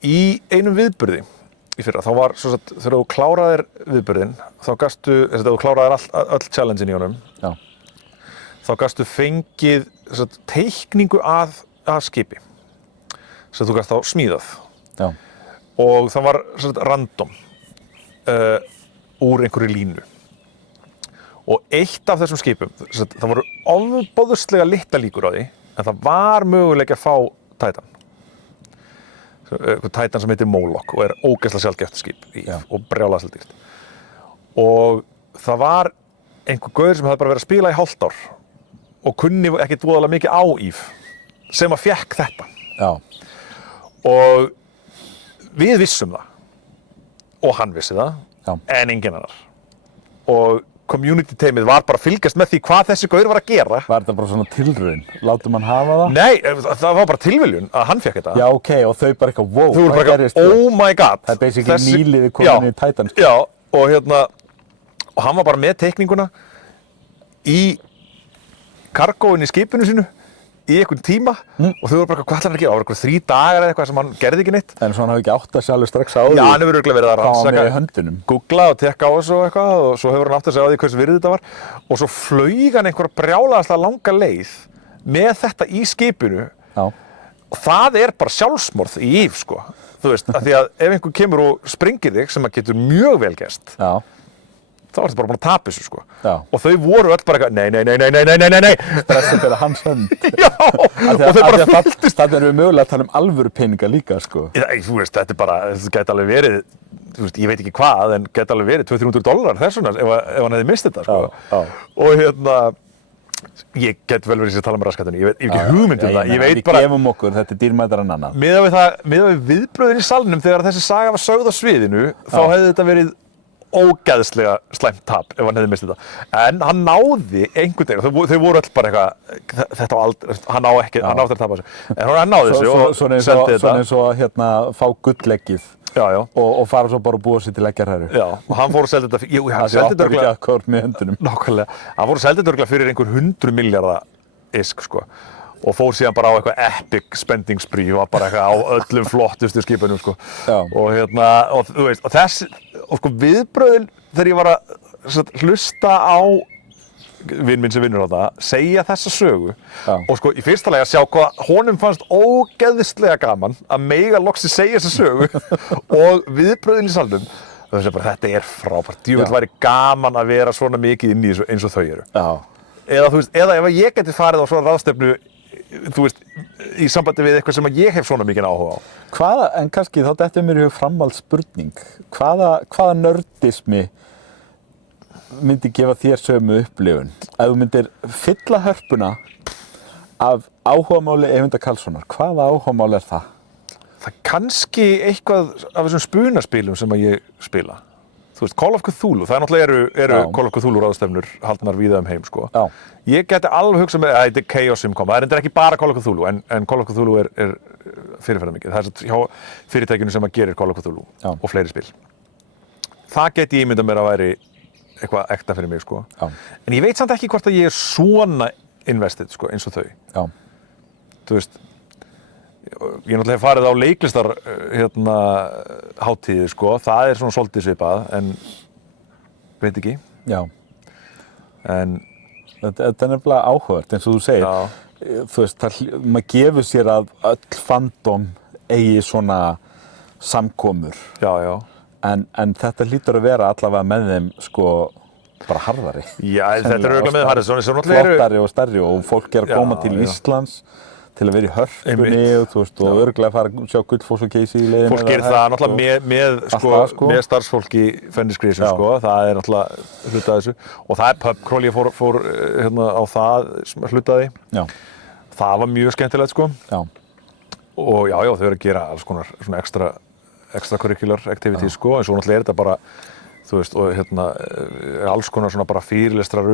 Í einum viðburði í fyrra, þá var svo að þegar þú kláraðir viðburðinn, þá gastu, þess að þú kláraðir öll challenge-in í honum, já. Þá gastu fengið teikningu að skipi sem þú gast þá smíðað. Já. Og það var random úr einhverju línu. Og eitt af þessum skipum, það voru ofboðslega litlar líkur á því, en það var möguleiki að fá Titan. Titan sem heitir Moloch og er ógeðslega sjaldgæft skip og brjálæðislega dýrt. Og það var einhver gaur sem hafði bara verið að spila í hálft ár og kunni ekkert voðalega mikið á Eve sem að fékk þetta. Já. Og við vissum það og hann vissi það, en enginn annar. Og community teimið var bara að fylgjast með því hvað þessi gaur var að gera. Var þetta bara svona tilraun? Látum hann hafa það? Nei, það var bara tilviljun að hann fékk þetta. Já, ok, og þau bara eitthvað, wow, þau voru bara eitthvað, oh my god. Það er basically nýliði komin í Titan. Já, og hann var bara með teikninguna í kargóinu í skipinu sínu í einhvern tíma og þau voru bara hvað ætlar hann að gera? Það var eitthvað 3 dagar eða eitthvað sem hann gerði ekki neitt. En svo hann hafi ekki átt að sjá alveg strax á því. Já, hann hefur örugglega verið að rannsaka, googla og tekka á þessu og eitthvað og svo hefur hann átt að segja á því hvers virði þetta var. Og svo flaug hann einhverja brjálæðislega langa leið með þetta í skipinu. Já. Og það er bara sjálfsmorð í Eve, sko. Þú veist, af því að ef einhver kemur og springir þig, sem að getur mjög vel gerst, þá ertu bara búin að tapa þessu, sko. Já. Og þau voru öll bara eitthvað, nei. Stressið fyrir hans hönd. Já, og þau bara fylltist. Það erum við mögulega að tala um alvöru peninga líka, sko. Þú veist, þetta er bara, þetta gæti alveg verið, þú veist, ég veit ekki hvað, en gæti alveg verið $200-300 þessuna ef hann hefði mist þetta, sko. Já. Og ég get vel verið að tala með raskatunni, ég hef ekki hugmynd um það. Við gefum okkur, þetta er dýrmætara en annað. Miðað við viðbrögðin í salnum þegar þessi saga var sögð á sviðinu, þá hefði þetta verið ógeðslega slæmt tap ef hann hefði mistið þetta. En hann náði einhvern veginn, þau voru öll bara eitthvað, þetta var aldrei, hann átti að tapa þessu. En hann náði þessu og sendi þetta. Svona eins og fá gullleggið. Já. Og fara svo bara að búa sér til leggjarhæru. Já, og hann fór að selja þetta, hann seldi þetta örugglega. Það átti ekki að kort með höndunum. Nákvæmlega. Hann fór að selja þetta örugglega fyrir einhver 100 milljarða ISK, sko. Og fór síðan bara á eitthvað epic spending spree og var bara eitthvað á öllum flottustu skipunum, sko. Já. Og þú veist, og sko viðbröðin þegar ég var að hlusta á vinn minn sem vinnur á það, segja þessa sögu. Já. Og sko í fyrsta lagi að sjá hvað honum fannst ógeðslega gaman að mega loksins segja þessa sögu og viðbröðin í salnum. Þessi bara, þetta er frábært, djúvill væri gaman að vera svona mikið inn í þessu eins og þau eru. Já. Eða þú veist, eða ef ég geti farið á svona ráðstefnu, þú veist, í sambandi við eitthvað sem ég hef svona mikinn áhuga á. En kannski þá dettur mér í hug framhaldsspurning. Hvaða nördismi myndi gefa þér sömu upplifun? Ef þú myndir fylla hörpuna af áhugamáli Eyvindar Karlssonar, hvaða áhugamáli er það? Það kannski eitthvað af þessum spunaspilum sem að ég spila. Þú veist, Call of Cthulhu, það náttúrulega eru Call of Cthulhu ráðstefnur haldnar víða heim, sko. Já. Ég geti alveg hugsað með, þetta er Chaos Simcom, það er ekki bara Call of Cthulhu, en Call of Cthulhu er fyrirferðarmikið. Það er hjá fyrirtækinu sem að gerir Call of Cthulhu og fleiri spil. það geti ég ímyndað mér að væri eitthvað ekta fyrir mig, sko. Já. En ég veit samt ekki hvort að ég svona invested, sko, eins og þau. Já. Þú veist, ég náttúrulega hef farið á leiklistar, hátíðir, sko. Það svona svolítið svipað, en veit ekki. Já. En þetta nefnilega áhugavert, eins og þú segir. Já. Þú veist, maður gefur sér að öll fandom eigi svona samkomur. Já, já. En þetta hlýtur að vera allavega með þeim, sko, bara harðari. Já, þetta örugglega með harðari. Flottari og stærri og fólk að koma til Íslands til að vera í Hörpunni og þú veist, og örugglega fara að sjá Gullfoss og Geysi í leiðinni. Fólk gerir það náttúrulega með starfsfólki Fenris Creation, sko. Það náttúrulega hluta af þessu. Og það pub crawl, ég fór á það hlutaði. Já. Það var mjög skemmtilegt, sko. Já. Og já, þau eru að gera alls konar svona extracurricular activities, sko, en svo náttúrulega þetta bara, þú veist, og alls konar svona bara fyrirlestrar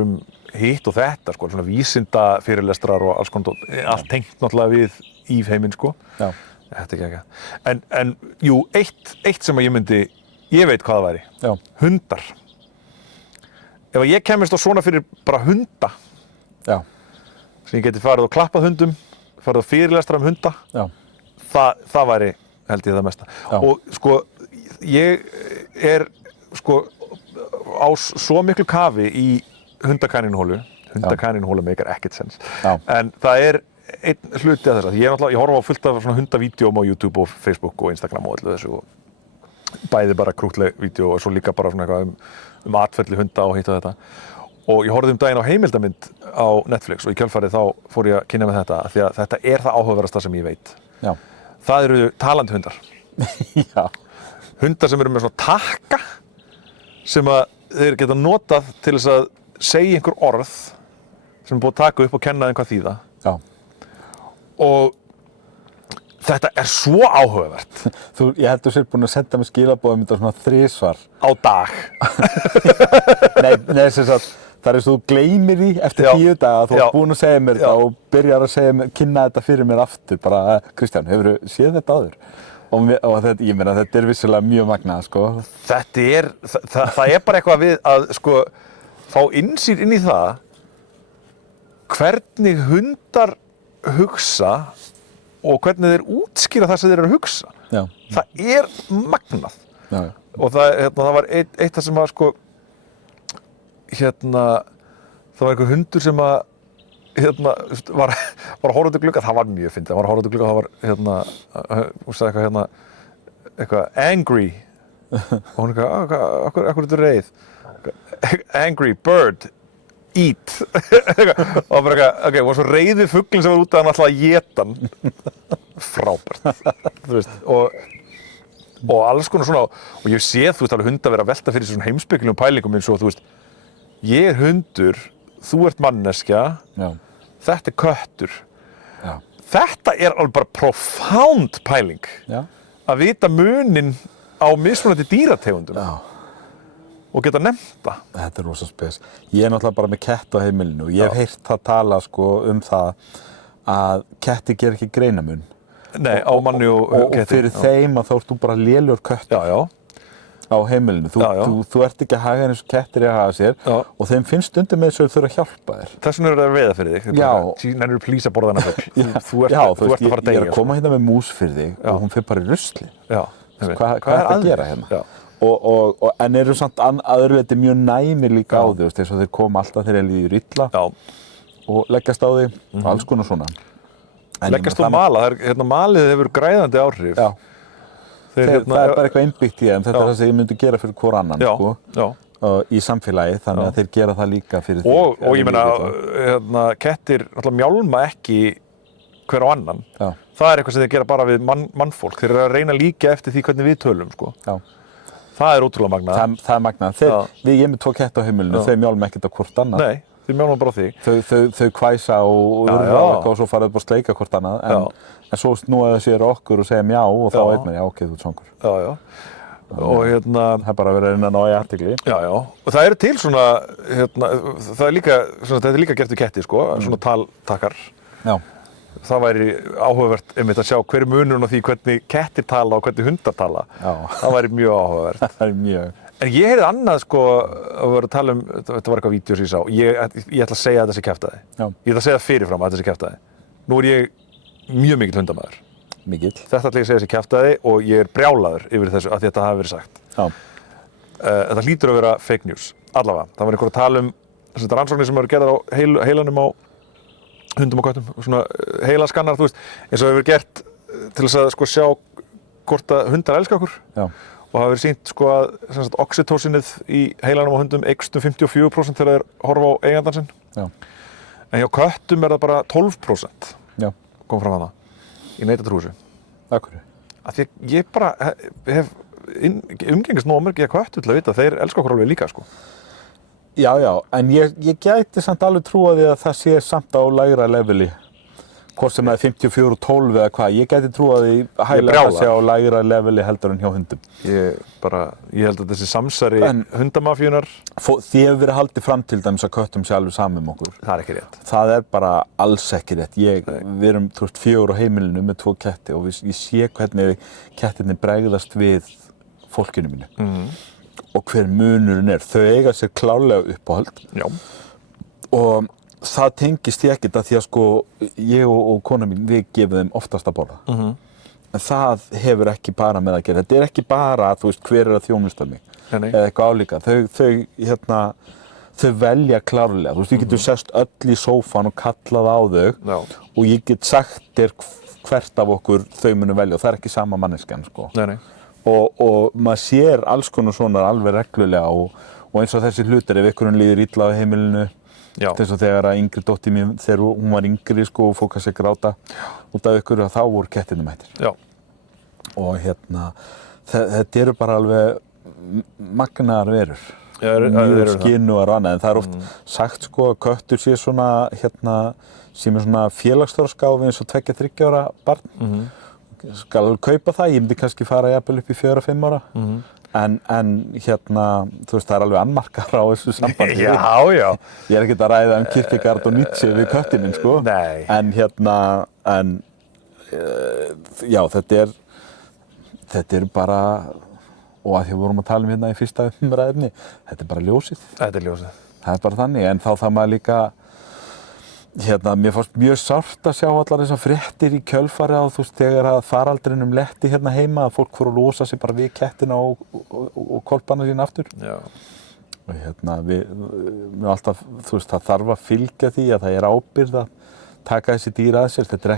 hitt og þetta, sko, svona vísinda fyrirlestrar og alls konar, allt tengt náttúrulega við Íf-heiminn, sko. Já. Þetta ekki. En jú, eitt sem að ég veit hvað það væri. Já. Hundar. Ef að ég kemist á svona fyrir bara hunda, Já. sem ég geti farið og klappað hundum, farið og fyrirlestra hunda, Já. það væri, held ég, það mesta. Já. Og sko, ég sko á svo miklu kafi í hundakanínuhólu. Hundakanínuhóla meikar ekkert sens. Já. En það einn hluti af þess. Ég horfa á fullt af svona hundavídeóm á YouTube og Facebook og Instagram og öllu þessu. Og bæði bara krútleg vídeó og svo líka bara svona eitthvað atferli hunda og hitt og þetta. Og ég horfði daginn á heimildamynd á Netflix og í kjölfarið þá fór ég að kynna með þetta því að þetta það áhugaverðasta sem ég veit. Já. Það eru talandi hundar. Já. Hundar sem eru með svona takka sem að þeir geta notað til þess að segja einhver orð sem búið að taka upp og kenna þeim hvað þýða. Já. Og þetta svo áhugavert. Ég held þú sér búin að senda mig skilaboðum þetta svona 3 svar. Á dag. Nei, sem sagt, það eins og þú gleymir því eftir 10 daga, þú ert búin að segja mér þetta og byrjar að kynna þetta fyrir mér aftur, bara, Kristján, hefurðu séð þetta áður? Og þetta, ég meina, þetta vissulega mjög magnað, sko. Þetta það bara eitthvað við að, sko, fá innsýn inn í það hvernig hundar hugsa og hvernig þeir útskýra það sem þeir eru að hugsa. Já. Það magnað. Já. Og það var eitt það sem að, sko, það var einhver hundur sem að, var að horfa út í glugga, það var mjög fyndið, það var að horfa út í glugga, það var, hún sagði eitthvað angry, og hún akkur ertu reið? Angry bird, eat, og bara ok, hún var svo reið við fuglinn sem var úti að hann ætlaði að éta hann, frábært, þú veist, og alls konar svona, og ég séð, þú veist, alveg hunda vera að velta fyrir svona heimspekilegum pælingum eins og, þú veist, ég hundur, þú ert manneskja, Já. Þetta köttur. Já. Þetta alveg bara profound pæling. Já. Að vita muninn á mismunandi dýrategundum. Já. Og geta nefnt það. Þetta rosa spes. Ég náttúrulega bara með kett á heimilinu og ég hef heyrt það tala, sko, það að ketti ger ekki greinamun. Nei, á manni og ketti. Og fyrir þeim að þá ert þú bara lélegur köttur. Já. Á heimilinu. Þú ert ekki að haga eins og kettir að haga sér og þeim finnst stundum með þess að þau þurfa að hjálpa þér. Þess vegna eru það að veiða fyrir þig. Já. Nennirðu plís að borða hana fugl. Þú ert að fara að deyja. Ég er að koma hérna með mús fyrir þig og hún fer bara í rusli. Já. Hvað er að gera hérna? Já. En eru samt aðru þetta mjög næmir líka á þig, þess að þeir koma alltaf þegar þeir líður illa og leggjast á þig og alls konar svona. Leggjast og mala, malið hefur græðandi áhrif. Já. Það er bara eitthvað innbyggt í þeim, þetta er það sem ég myndi gera fyrir hvor annan, sko, í samfélagi, þannig að þeir gera það líka fyrir því. Og ég meina, kettir mjálma ekki hver á annan. Já. Það er eitthvað sem þeir gera bara við mannfólk. Þeir eru að reyna líka eftir því hvernig við tölum, sko. Já. Það ótrúlega magnað. Það magnað. Ég er með 2 ketti á heimilinu, þau mjálma ekkert á hvort annað. Nei, þau mjálma bara á því. Þau hvæsa og urra og svo fara upp og sleika hvort annað, en svo snúa þau sér okkur og segja mjá og þá veit maður, ok, þú ert svangur. Já. Og það er bara að vera að reyna að ná í athygli. Já. Og það eru til svona, það er líka, þetta er líka gert við ketti, sko, svona taltakar. Já. Það væri áhugavert einmitt að sjá hver munurinn á því hvernig kettir tala og hvernig hundar tala. Já. Það væri mjög áhugavert. Það væri mjög. En ég heyrði annað sko, að vera að tala þetta var eitthvað vídeó sem ég sá, ég ætla að segja að þetta sé kjaftæði. Já. Ég ætla að segja fyrirfram að þetta sé kjaftæði. Nú ég mjög mikill hundamaður. Mikill. Þetta ætla ég að segja sé kjaftæði og ég brjálaður yfir þessu að þetta hafi verið sagt. Já. Þetta hlýtur að vera fake news, allavega. Það var einhver að tala þetta rannsóknir sem eru gerðar á heilanum á hundum og köttum, svona heilaskannar, þú veist, eins og hefur verið gert til þess að sko sjá hvort að hundar elska okkur. Já. Og hafa verið sýnt sko að oxytocinið í heilanum á hundum eykst 54% þegar þeir horfa á eigandann sinn. Já. En hjá köttum það bara 12%. Já. Kom fram þarna. Ég neita að trúa þessu. Af hverju? Af því að ég bara hef umgengist nóg mörg köttu til að vita að þeir elska okkur alveg líka sko. Já, en ég gæti samt alveg trúa því að það sé samt á lægra leveli. Hvort sem það 54-12 eða hvað, ég gæti trúa því hæglega að sé á lægra leveli heldur en hjá hundum. Ég held að þessi samsari hundamafíunar... Þið hefur verið haldið fram til dæmis að köttum sé alveg saman um okkur. Það ekki rétt. Það bara alls ekki rétt. Við erum 4 á heimilinu með 2 ketti og ég sé hvernig kettirnir bregðast við fólkinu mínu. Og hver munurinn Þau eiga sér klárlega uppáhald. Já. Og það tengist ég ekkert að því að sko ég og kona mín, við gefum þeim oftast að borða. En það hefur ekki bara með að gera. Þetta ekki bara, þú veist, hver að þjónusta mig. Eða eitthvað álíka. Þau velja klárlega. Þú veist, ég getur sest öll í sófan og kallað á þau. Já. Og ég get sagt þér hvert af okkur þau munu velja og það ekki sama manneskjan, sko. Nei. Og maður sér alls konar svona alveg reglulega og eins og þessi hlutir ef einhverjum líður illa á heimilinu. Þess að þegar að yngri dóttir mín, þegar hún var yngri sko og fór kannski að gráta út af ykkur þá voru kettirnir mættir. Já. Og þetta eru bara alveg magnaðar verur. Já, mjög skynugar og annað, en það oft sagt sko að köttur sé svona sem svona félagsþroska á við eins og 2-3 ára barn. Skal kaupa það, ég myndi kannski fara jafnvel upp í 4-5 ára. En þú veist, það er alveg annmarkar á þessu sambandi. Já. Ég er ekkert að ræða Kierkegaard og Nietzsche við köttinn minn, sko. Nei. Já, þetta er bara, og að því við vorum að tala hérna í fyrsta umræðefni, þetta bara ljósið. Þetta ljósið. Það bara þannig, en þá það maður líka, mér fannst mjög sárt að sjá allar þessar fréttir í kjölfarið á þú veist þegar að faraldrinum letti hérna heima að fólk fór að losa sig bara við kettina og hvolpana sína aftur. Já. Og við alltaf, þú veist, það þarf að fylgja því að það ábyrgð að taka þessi dýr að sér. Þetta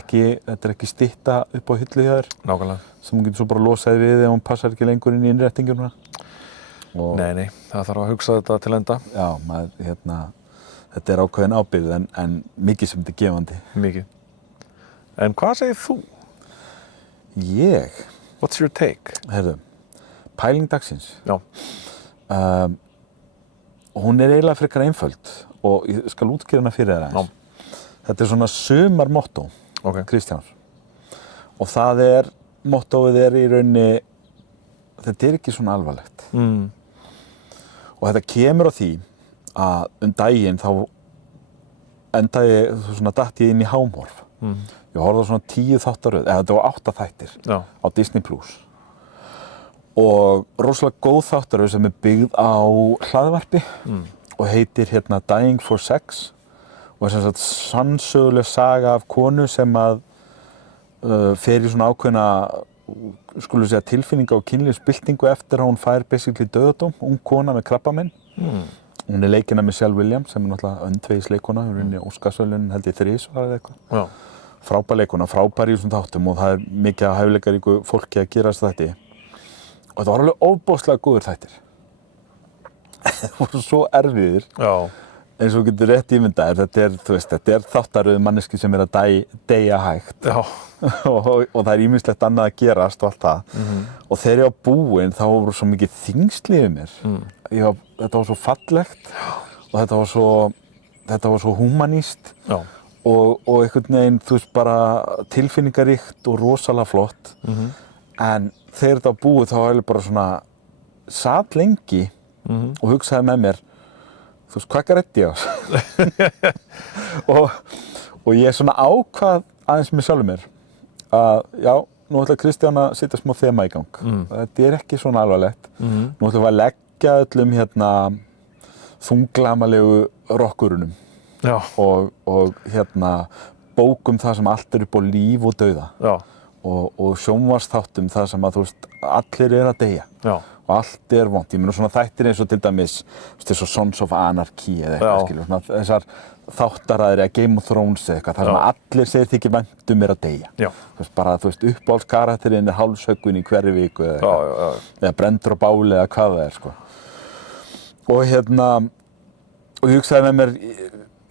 er ekki stytta upp á hyllu hjá þér. Nákvæmlega. Sem hún getur svo bara losaði við ef hún passar ekki lengur inn í innréttinguna. Nei, það þarf að hugsa þetta til enda. Já, maður, þetta er ákveðin ábyrgð en mikið sem þetta er gefandi. Mikið. En hvað segir þú? Ég? What's your take? Heyrðu, pæling dagsins. Já. Hún er eiginlega frekar einföld og ég skal útskýra hana fyrir þér aðeins. Já. Þetta er svona sumarmottó, Kristjáns. Og það mottóið í rauninni, þetta er ekki svona alvarlegt. Og þetta kemur á því að daginn þá datt ég inn í hámorf. Ég horfði á svona 10 þáttaröð, þetta var 8 þættir á Disney+. Og rosalega góð þáttaröð sem byggð á hlaðvarpi og heitir Dying for Sex og sem sagt sannsöguleg saga af konu sem að fer í svona ákveðna skulum segja tilfinninga og kynlífsbyltingu eftir að hún fær basically dauðadóm, ung kona með krabbamein. Hún er leikin af Michelle Williams sem náttúrulega öndvegisleikona, hún er í Óskarsverðlaunin held ég 3 eða eitthvað. Já. Frábær leikona, frábær í þessum þáttum og það er mikið af hæfileikaríku fólki að gerast þetta. Og þetta var alveg ofboðslega góður þættir. Það voru svo erfiðir. Já. Eins og þú getur rétt ímyndaðir, þetta er þáttaröð manneski sem að deyja hægt. Já. og það er ýmislegt annað að gerast og allt það. Og þegar ég var búinn þá voru svo mikið þyngsli yfir mér. Þetta var svo fallegt og þetta var svo humanískt. Já. Og einhvern veginn, þú veist, bara tilfinningaríkt og rosalega flott. En þegar þetta var búið þá var ég bara svona sat lengi og hugsaði með mér, þú veist, hvað græddi ég á þessu? og ég svona ákvað aðeins með sjálfur mér að já, nú ætla Kristján að setja smá þema í gang. Þetta er ekki svona alvarlegt. Nú ætlum við að fylgja öllum þunglamalegu rockurunum og bókum það sem allt upp á líf og dauða og sjónvarpsþáttum það sem að þú veist allir að deyja og allt vont. Ég meina svona þættir eins og til dæmis eins og Sons of Anarchy eða eitthvað skilur, svona þessar þáttaraðir eða Game of Thrones eða eitthvað, þar sem allir segir þykir vænt mér að deyja. Þú veist bara, þú veist, uppáhaldskarakterinn hálshöggvinn í hverri viku eða eitthvað, eða brenndur á báli eða hvað það sko. Og og ég hugsaði með mér,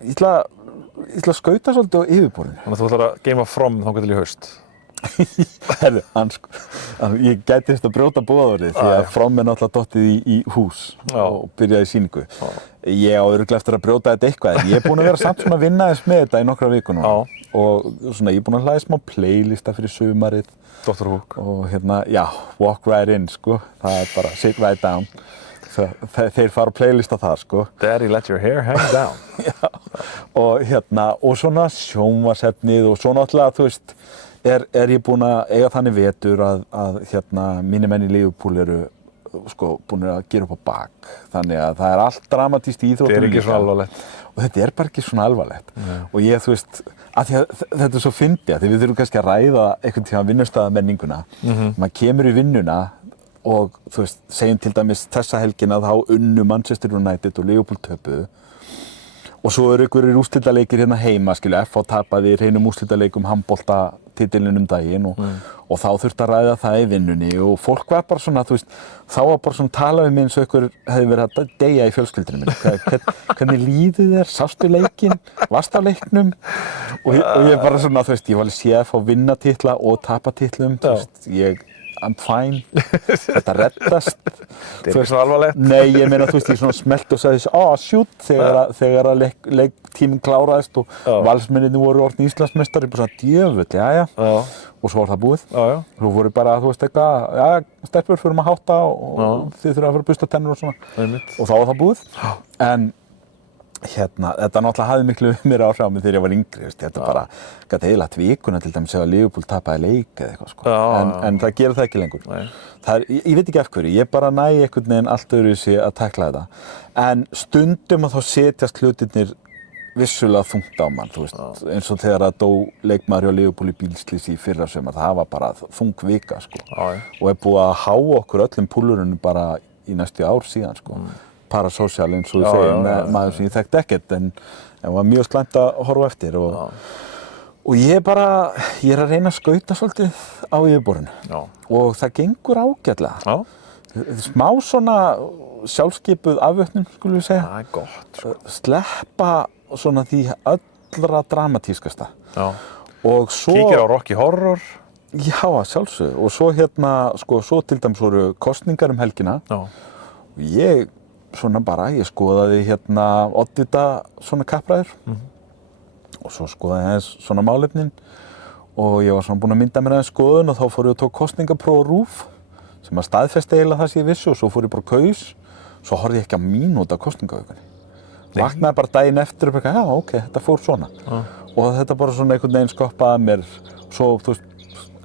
ég ætla að skauta svolítið á yfirborðinu. Þannig að þú ætlar að geima from þangað til í haust. Herru, ég gæti að brjóta boðorðið því að From náttúrulega dottið í hús og byrjaði í sýningu. Ég á örugglega eftir að brjóta þetta eitthvað, en ég búinn að vera samt svona að vinna þess með þetta í nokkra vikur núna. Og svona ég búinn að hlaða smá playlista fyrir sumarið. Dr. Hook. Og walk right in sko, það bara sit right down. Þeir fara á playlista þar sko. Daddy, let your hair hang down. Og svona sjónvarpsefnið og svo náttúrulega, þú veist, er ég búinn að eiga þannig vetur að mínir menn í Liverpool eru sko búin að gera upp á bak. Þannig að það allt dramatískt í íþróttum. Þetta ekki svona alvarlegt. Og þetta bara ekki svona alvarlegt. Og ég, þú veist, að því að þetta svo fyndið, að því við þurfum kannski að ræða einhvern tíma vinnustaðamenninguna. Maður kemur í vinnuna og þú veist, segjum til dæmis þessa helgina þá unnu Manchester United og Liverpool töpuðu. Og svo einhverjir úrslitaleikir heima, skilu, FH tapaði hreinum úrslitaleikum handboltatitilinn daginn og þá þurfti að ræða það í vinnunni og fólk var bara svona, þú veist, þá var bara svona að tala við mig eins og einhver hefði verið að deyja í fjölskyldunni minni. Hvernig líður þér? Sástu leikinn? Varstu á leiknum? Og ég bara svona, þú veist, ég var alveg séð að fá vinnatitla og tapatitlum, þú veist, I'm fine, þetta reddast. Þetta ekki svona alvarlegt? Nei, ég meina, þú veist, ég svona smelt og sagði shoot, þegar að leiktíminn kláraðist og valsmennirnir voru orðnir Íslandsmeistari, bara svona djöfull, jæja. Og svo var það búið. Svo voru bara, þú veist, eitthvað, stelpur, förum að hátta og þið þurfa að fara að busta tennur og svona. Og þá var það búið. En þetta náttúrulega hafði miklu mér áhrif á mig þegar ég var yngri, veist, þetta bara gat eyðilagt vikuna til dæmis ef að Liverpool tapaði leik eða eitthvað sko. En það gerir það ekki lengur. Ég veit ekki af hverju, ég bara næ einhvern veginn allt öðruvísi að tækla þetta. En stundum að þá setjast hlutirnir vissulega þungt á mann, þú veist, eins og þegar að dó leikmaður hjá Liverpool í bílslysi í fyrrasumar, það var bara þung vika sko. Og búið að há okkur öllum púlurunum bara í næstu ár síðan sko. Parasocial eins og þú segir, með maður sem ég þekkti ekkert en var mjög slæmt að horfa eftir og ég er að reyna að skauta svolítið á yfirborðinu og það gengur ágætlega. Smá svona sjálfskipuð afvötnun, skulum við segja. Það gott sko. Sleppa svona því allra dramatískasta. Og svo kíkir á Rocky Horror. Já, að sjálfsögðu. Og svo sko, svo til dæmis voru kosningar helgina. Og ég ég skoðaði oddvita svona kappræður og svo skoðaði ég svona málefnin og ég var svona búinn að mynda mér aðeins skoðun og þá fór ég og tók kosningapróf á RÚV sem að staðfesti eiginlega það sem ég vissi og svo fór ég bara kaus, svo horfði ég ekki á mínútu af kosningaaukunni. Vaknaði bara daginn eftir og bara, ok, þetta fór svona. Og þetta bara svona einhvern veginn skoppaði mér, svo þú veist,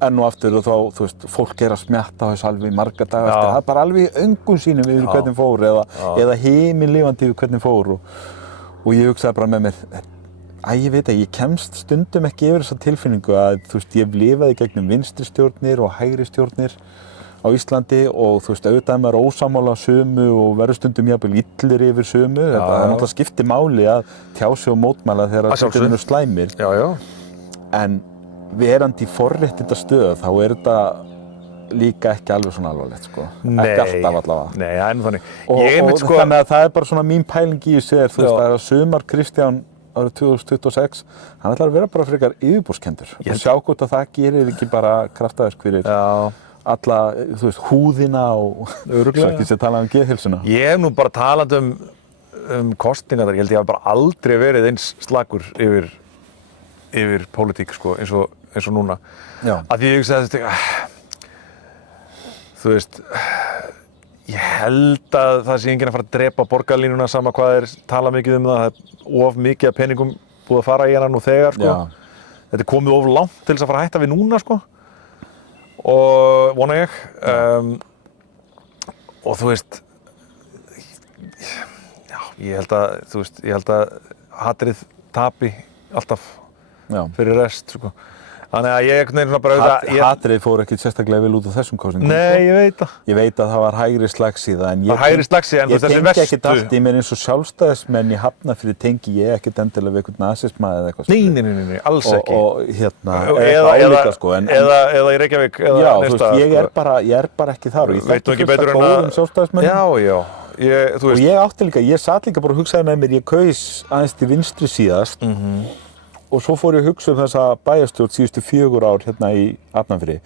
enn og aftur og þá, þú veist, fólk að smjatta á þessu alveg í marga daga eftir. Það bara alveg í öngum sínum yfir hvernig fór eða himinlifandi yfir hvernig fór og ég hugsaði bara með mér, ég veit að ég kemst stundum ekki yfir þessa tilfinningu að, þú veist, ég lifaði gegnum vinstri stjórnir og hægri stjórnir á Íslandi og þú veist, auðvitað maður ósammála sömu og verður stundum jafnvel illir yfir sömu. Þetta náttúrulega skiptir máli að tjá sig og mótmæla þegar hlutirnir eru slæmir. En verandi í forréttindastöðu þá þetta líka ekki alveg svona alvarlegt sko. Ekki alltaf allavega. Nei, það nú þannig. Og þannig að það bara svona mín pæling í þessu þú veist, að sumar Kristján árið 2026, hann ætlar að vera bara frekar yfirborðskenndur og sjá hvort að það gerir ekki bara kraftaverk fyrir alla, þú veist, húðina og svo ekki sé talað geðheilsuna. Ég hef nú bara talað um kosningar, ég held ég hafi bara aldrei verið eins slakur yfir pólitík sko, eins og núna. Að því ég hugsaði þú veist, ég held að það sé enginn að fara að drepa borgarlínuna sama hvað tala mikið um það of mikið af peningum búið að fara í hana nú þegar sko. Þetta komið of langt til þess að fara að hætta við núna sko. Og vona ég og þú veist ég held að, þú veist, hatrið tapi alltaf fyrir rest, sko. Þannig að ég einhvern veginn svona bara Hatrið fór ekkert sérstaklega vel út á þessum kosningum. Nei, ég veit það. Ég veit að það var hægri slagsíða, en það var hægri slagsíða, en þessi ég vestu. tengi ekkert allt í mér eins og sjálfstæðismenn í Hafnarfirði tengi ég ekkert endilega við einhvern nasisma eða eitthvað. Nei, alls ekki. Og hérna, eitthvað álíka, sko. Eða í Reykjavík, eða neista. Já, ég er bara ekki þar og ég þekki fullt af góðum sjálfstæðismennum. Já. Og ég sat líka bara og hugsaði með mér, ég kaus aðeins til vinstri síðast. Og svo fór ég að hugsa þessa bæjarstjórn síðustu 4 ár hérna í Hafnarfirði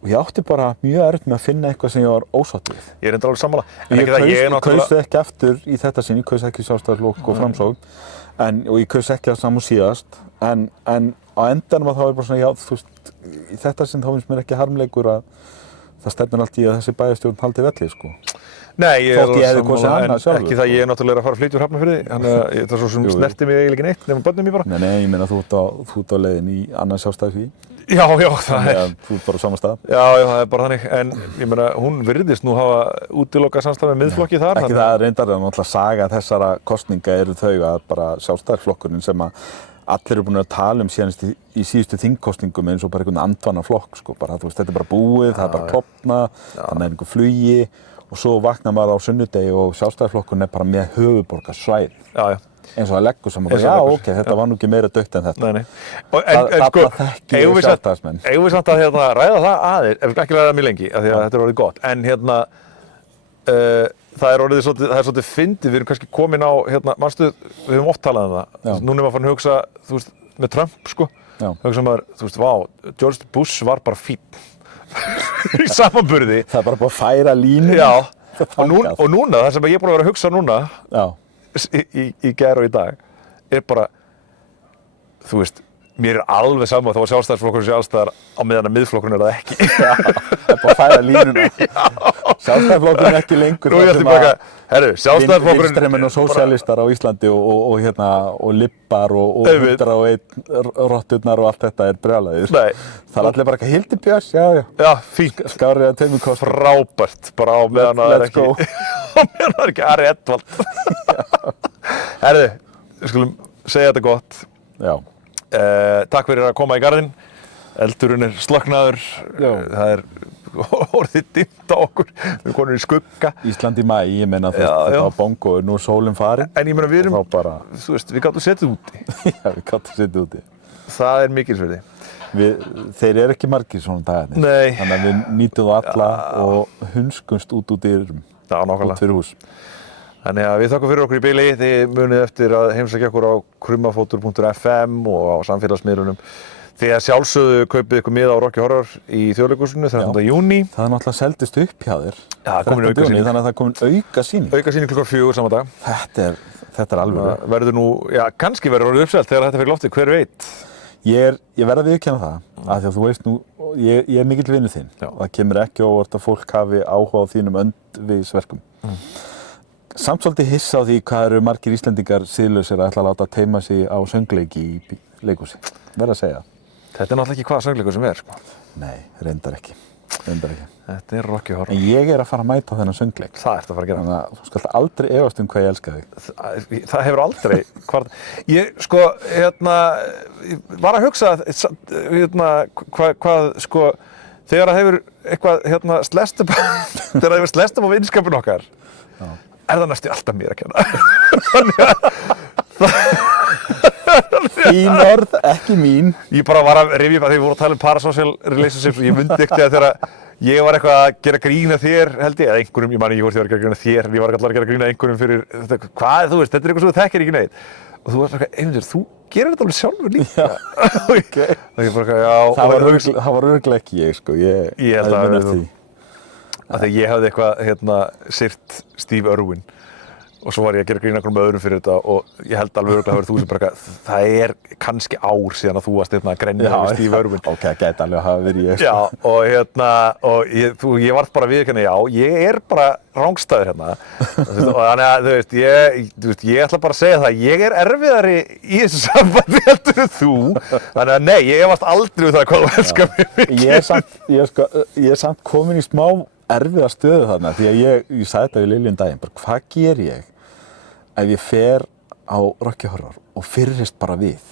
og ég átti bara mjög erfitt með að finna eitthvað sem ég var ósátt við. Ég er alveg sammála. Ég kaus ekki aftur í þetta sinn, ég kaus ekki Sjálfstæðisflokk og Framsókn og ég kaus ekki það saman síðast en á endanum að þá er bara svona, þú veist, í þetta sinn þá finnst mér ekki harmleikur að það stefnir allt í að þessi bæjarstjórn haldi velli, sko. Nei, ég hefði kosið hana sjálfur. Ekki það ég er náttúrulega að fara að flytja úr Hafnarfirði, þannig að það svo sem snerti mig eiginlega ekki neitt, nema börnum ég bara. Nei, ég meina þú ert á leiðin í annan sjálfstæðisflokk. Já, það er. Þú ert bara á sama stað. Já, það er bara þannig, en ég meina, hún virðist nú hafa útilokað samstarf með Miðflokki þar. Ekki það reyndar, en náttúrulega saga þessara kosninga eru þau að bara Sjálfstæðisflokkurinn sem að allir eru búin að tala síðan í síðustu þingkosningum eins og bara einhvern andvana flokk, sko, bara, þú veist, þetta er bara búið, það er bara klofna, þannig einhver flugi og svo vaknar maður á sunnudegi og Sjálfstæðisflokkurinn er bara með höfuðborgarsvæði. Já. Eins og það leggur saman bara, ok, þetta var nú ekki meira dautt en þetta. Nei. En sko, eigum við samt að ræða það aðeins, ef ekki ræða mjög lengi, af því að þetta er orðið gott, en hérna, það er svolítið fyndið, við erum kannski komin á, manstu, við höfum oft talað um það, núna er maður farin að hugsa, þú veist, með Trump, sko, hugsa maður, þú veist, George Bush var bara fínn í samanburði. Það er bara búið að færa línu. Já, og núna, það sem ég er búin að vera að hugsa núna, í gær og í dag, er bara, þú veist, mér er alveg sama þó að Sjálfstæðisflokkurinn sé alls staðar á meðan að Miðflokkurinn er það ekki. Já, það er bara að færa línuna. Sjálfstæðisflokkurinn ekki lengur þar sem að vinstrimenn og sósíalistar á Íslandi og lippar og 101 rotturnar og allt þetta er brjálæðið. Það er allir bara eitthvað Hildi Björns, já, fínt. Skárið að tveimur kostum. Frábært, bara á meðan að það er ekki. Á meðan það er ekki Ari Edvald. Herðu, við skulum segja þetta gott. Já. Takk fyrir að koma í garðinn. Eldurinn er slökknaður. Það er orðið dimmt á okkur. Við erum konur í skugga. Ísland í maí, ég meina þetta var bongo og nú er sólin farin. En ég meina við erum, þú veist, við gátum setið úti. Já, við gátum setið úti. Það er mikilsverði. Þeir eru ekki margir svona dagarnir. Nei. Þannig að við nýtum það alla og hunskumst út dyrum. Já, nákvæmlega. Út fyrir hús. Þannig að við þakkum fyrir okkur í bili. Þið munið eftir að heimsækja okkur á krummafótur.fm og á samfélagsmiðlunum. Þið að sjálfsögðu kaupið ykkur miða á Rocky Horror í Þjóðleikhúsinu 13. júní. Það er náttúrulega seldist upp hjá þér. Já, það er komin aukasýning. Þannig að það er komin aukasýning. Aukasýning klukkan 4 sama dag. Þetta er alveg. Verður nú, kannski verður orðið uppselt þegar þetta fyrir loftið, hver veit? Ég verð að viðurkenna það, af því að þú veist nú, ég er mikill vinur þinn. Það kemur ekki á óvart að fólk hafi áhuga á þínum öndviðisverkum. Samt svolítið hissa á því hvað eru margir Íslendingar siðlausir að ætla að láta teyma sig á söngleiki í leikhúsi. Verð að segja. Þetta er náttúrulega ekki hvaða söngleikur sem er, sko. Nei, reyndar ekki. Þetta er Rocky Horror. En ég er að fara að mæta þennan söngleik. Það ertu að fara að gera. Þannig að þú skalt aldrei efast hvað ég elska þig. Það hefur aldrei ég, sko, var að hugsa, hvað, sko, þegar það hefur eitthvað, slest upp, þegar það hefur slest upp á vinskapinn okkar, er það næstu alltaf mér að kenna. Þín orð, ekki mín. Ég bara var að rifja upp að því við vorum að tala um parasocial relationships og ég mundi ekkert þegar ég var eitthvað að gera grína þér, held ég, eða einhverjum, ég man ekki hvort ég var að gera grína þér, en ég var alltaf að gera grína einhverjum fyrir, hvað, þú veist, þetta er eitthvað sem þú þekkir ekki neitt. Og þú varst eitthvað, Eyvindur, þú gerir þetta alveg sjálfur líka. Okay. Og ég bara, já. Það var örugglega ekki ég, sko, ég held að það var því. Ég hafði eitthvað, sirt Steve Irwin. Og svo var ég að gera grína einhverjum öðrum fyrir þetta og ég held alveg örugglega að vera þú sem bara, það er kannski ár síðan að þú varst að grenja við Steve Irwin. Ok, það gæti alveg að hafa verið ég. Já, og ég varð bara viðurkenna, já, ég er bara rangstæður hérna. Og þannig að, þú veist, ég ætla bara að segja það, ég er erfiðari í þessu sambandi heldur en þú. Þannig að nei, ég varst aldrei við það hvað þú elskar mig mikið. Ég er samt komin í smá erfiða stöðu þarna, því að ég sagði þetta við Lilju daginn, bara hvað ger ég ef ég fer á Rocky Horror og fyrrist bara við,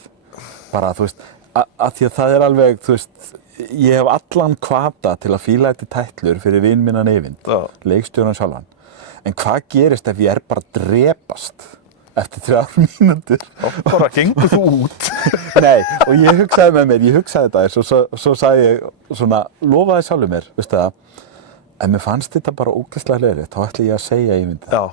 bara, þú veist, að því að það alveg, þú veist, ég hef allan hvata til að fíla þetta tætlur fyrir vin minna Eyvind, leikstjóran sjálfan. En hvað gerist ef ég bara að drepast eftir 3 mínútur? Bara gengur þú út? Nei, og ég hugsaði með mér, ég hugsaði þetta og svo sagði ég svona, lofaði sjálfur mér, veistu það, en mér fannst þetta bara ógeðslega leiðilegt, þá ætla ég að segja Eyvindi. Já.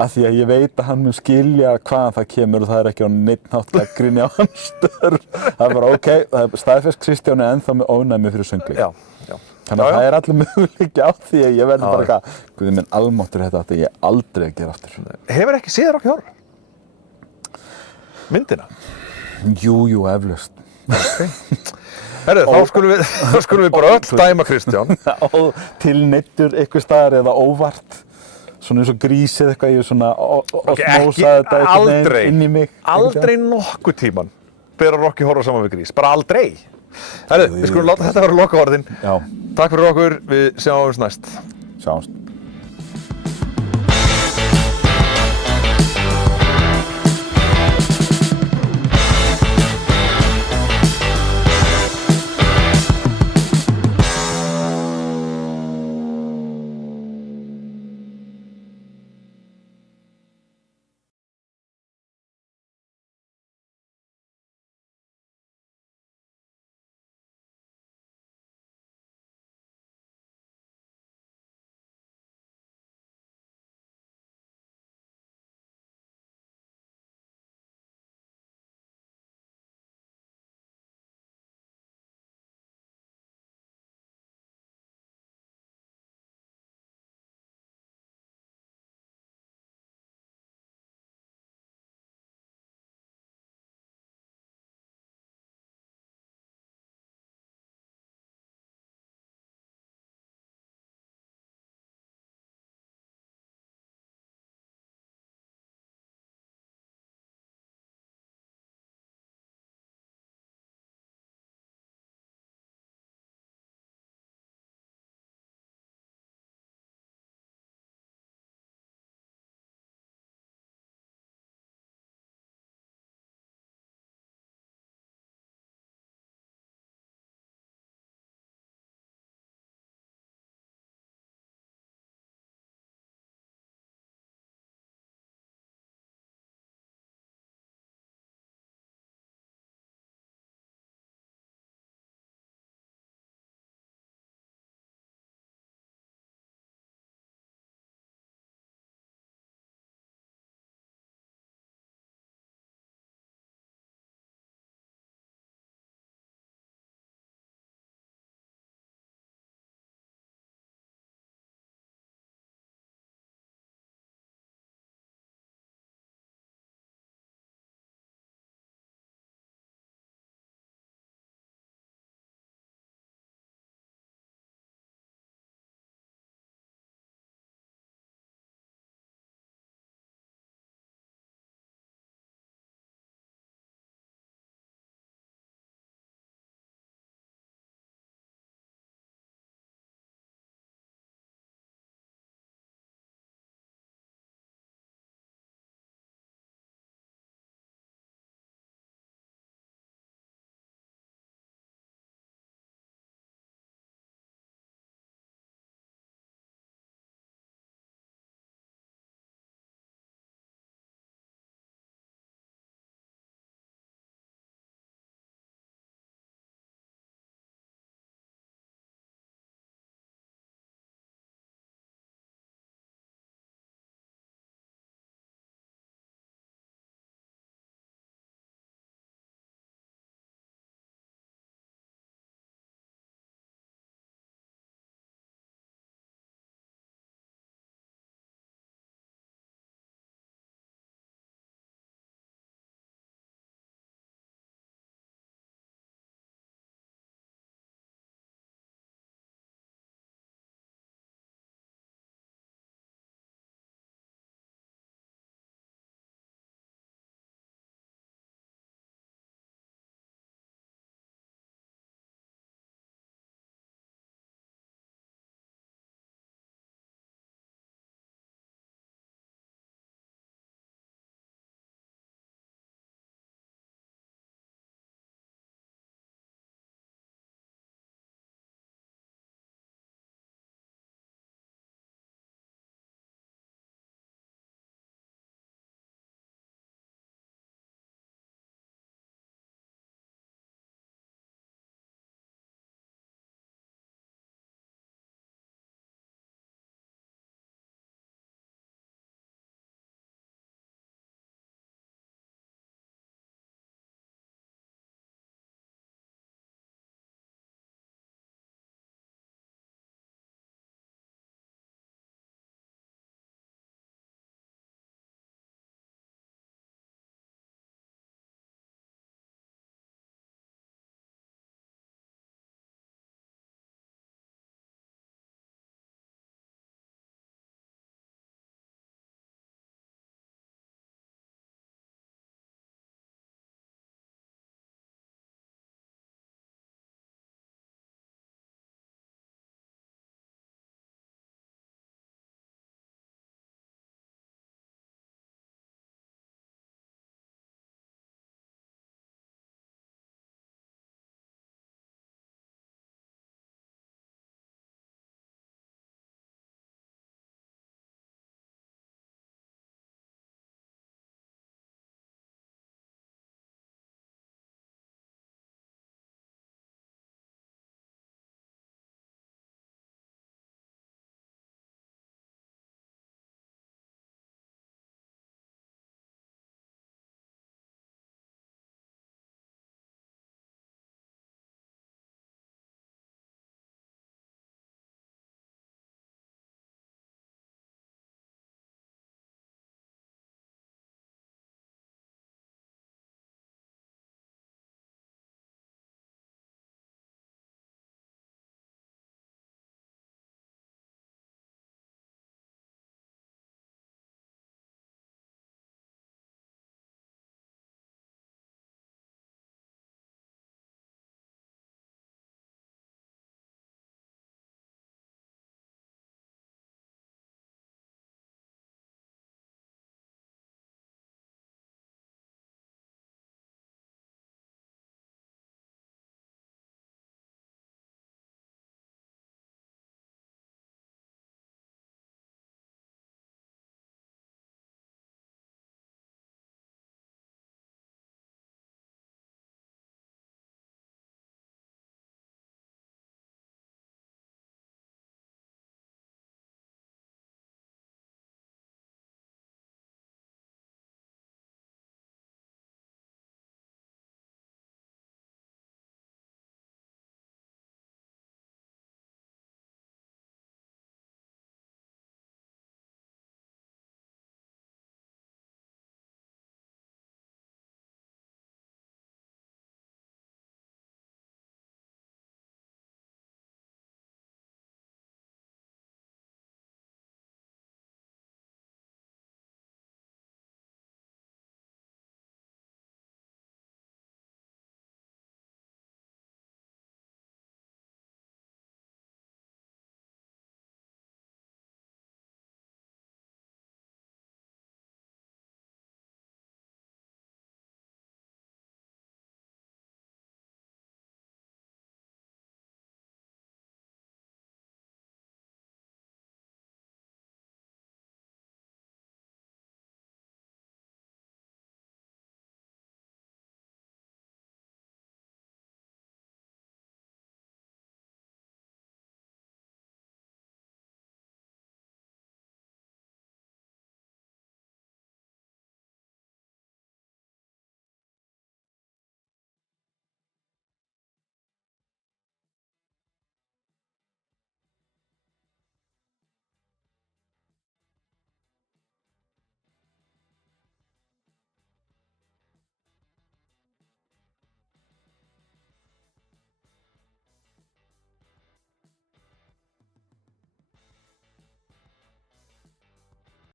Af því að ég veit að hann mun skilja hvaðan það kemur og það ekki á neitt nátt gagnrýni á hans störf. Það bara ókei, það staðfest Kristján ennþá með ónæmi fyrir söngleik. Já. Þannig að það allir möguleiki á því að ég verði bara eitthvað, guði minn almáttur þetta átti ég aldrei að gera aftur. Hefur ekki séð Rocky Horror? Myndina? Jú, eflaust. Okay. Herru, þá skulum við bara öll dæma Kristján. Og tilneyddur einhver staðar eða óvart. Svona eins og grísið eitthvað, ég svona osmósa þetta einhvern veginn inn í mig. Aldrei nokkuð tíman bera Rocky Horror saman við grís, bara aldrei. Herru, við skulum láta þetta vera lokaorðin. Já. Takk fyrir okkur, við sjáumst næst. Sjáumst.